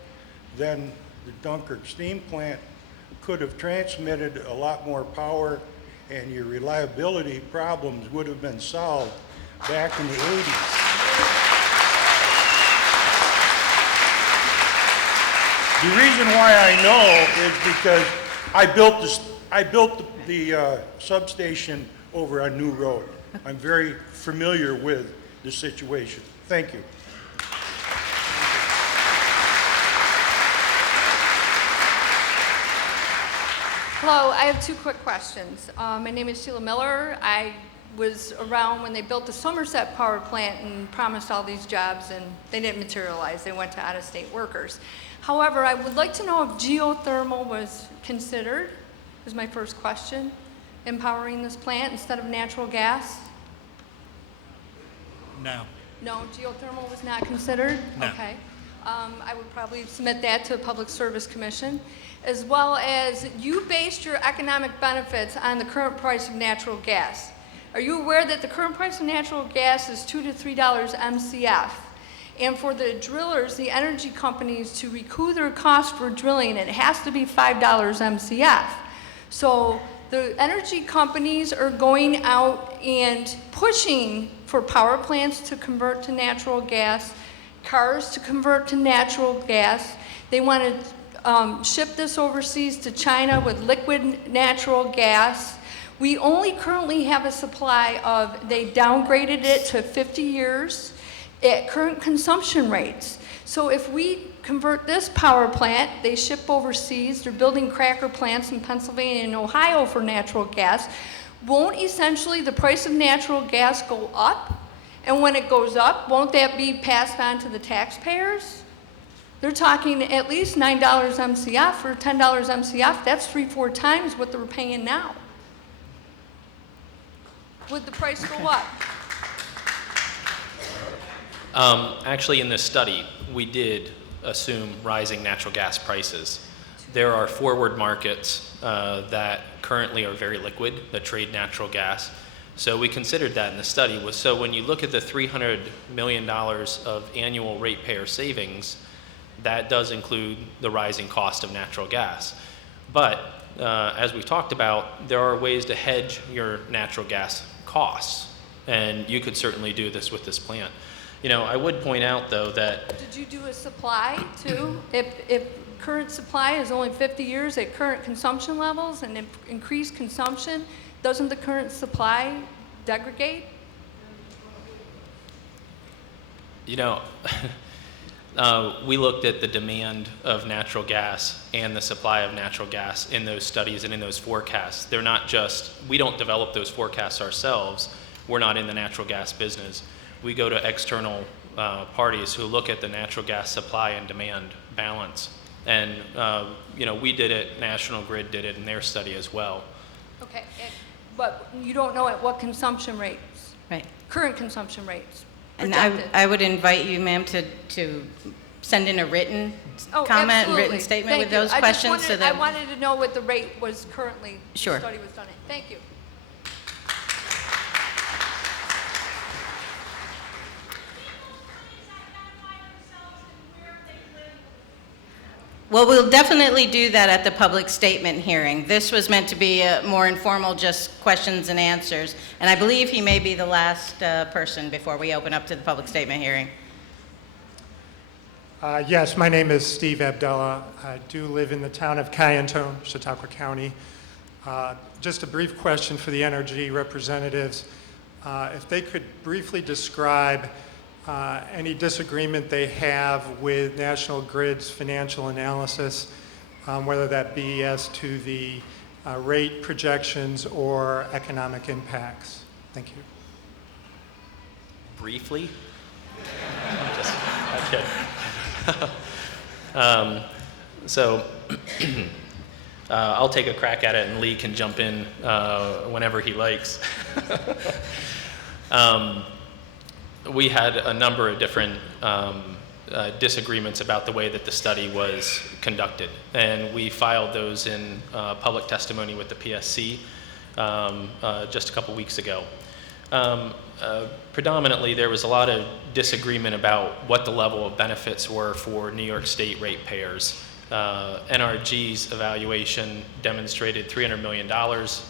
then the Dunkirk steam plant could have transmitted a lot more power, and your reliability problems would have been solved back in the 80s. The reason why I know is because I built the substation over on New Road. I'm very familiar with the situation. Thank you. Hello, I have two quick questions. My name is Sheila Miller. I was around when they built the Somerset power plant and promised all these jobs, and they didn't materialize. They went to out-of-state workers. However, I would like to know if geothermal was considered, is my first question, in powering this plant instead of natural gas? No. No, geothermal was not considered? No. Okay. I would probably submit that to the Public Service Commission, as well as you based your economic benefits on the current price of natural gas. Are you aware that the current price of natural gas is $2 to $3 MCF? And for the drillers, the energy companies, to recoup their cost for drilling, it has to be $5 MCF. So the energy companies are going out and pushing for power plants to convert to natural gas, cars to convert to natural gas. They want to ship this overseas to China with liquid natural gas. We only currently have a supply of, they downgraded it to 50 years at current consumption rates. So if we convert this power plant, they ship overseas, they're building cracker plants in Pennsylvania and Ohio for natural gas, won't essentially the price of natural gas go up? And when it goes up, won't that be passed on to the taxpayers? They're talking at least $9 MCF or $10 MCF. That's 3-4 times what they're paying now. Would the price go up? Actually, in this study, we did assume rising natural gas prices. There are forward markets that currently are very liquid, that trade natural gas. So we considered that in the study. So when you look at the $300 million of annual ratepayer savings, that does include the rising cost of natural gas. But as we talked about, there are ways to hedge your natural gas costs, and you could certainly do this with this plant. You know, I would point out, though, that... Did you do a supply, too? If current supply is only 50 years at current consumption levels and increased consumption, doesn't the current supply degrade? You know, we looked at the demand of natural gas and the supply of natural gas in those studies and in those forecasts. They're not just, we don't develop those forecasts ourselves. We're not in the natural gas business. We go to external parties who look at the natural gas supply and demand balance. And, you know, we did it, National Grid did it in their study as well. Okay, but you don't know at what consumption rates? Right. Current consumption rates? And Projected. I would invite you, ma'am, to send in a written comment, absolutely. written statement Thank with you. those I just questions. wanted, I wanted to know what the rate was currently, Sure. the study was done at. Thank you. Well, we'll definitely do that at the public statement hearing. This was meant to be a more informal, just questions and answers. And I believe he may be the last person before we open up to the public statement hearing. Yes, my name is Steve Abdallah. I do live in the town of Kayentone, Chautauqua County. Just a brief question for the NRG representatives. If they could briefly describe any disagreement they have with National Grid's financial analysis, whether that be as to the rate projections or economic impacts. Thank you. Briefly? Okay. So I'll take a crack at it, and Lee can jump in whenever he likes. We had a number of different disagreements about the way that the study was conducted, and we filed those in public testimony with the PSC just a couple weeks ago. Predominantly, there was a lot of disagreement about what the level of benefits were for New York State ratepayers. NRG's evaluation demonstrated $300 million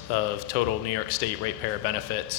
of total New York State ratepayer benefits,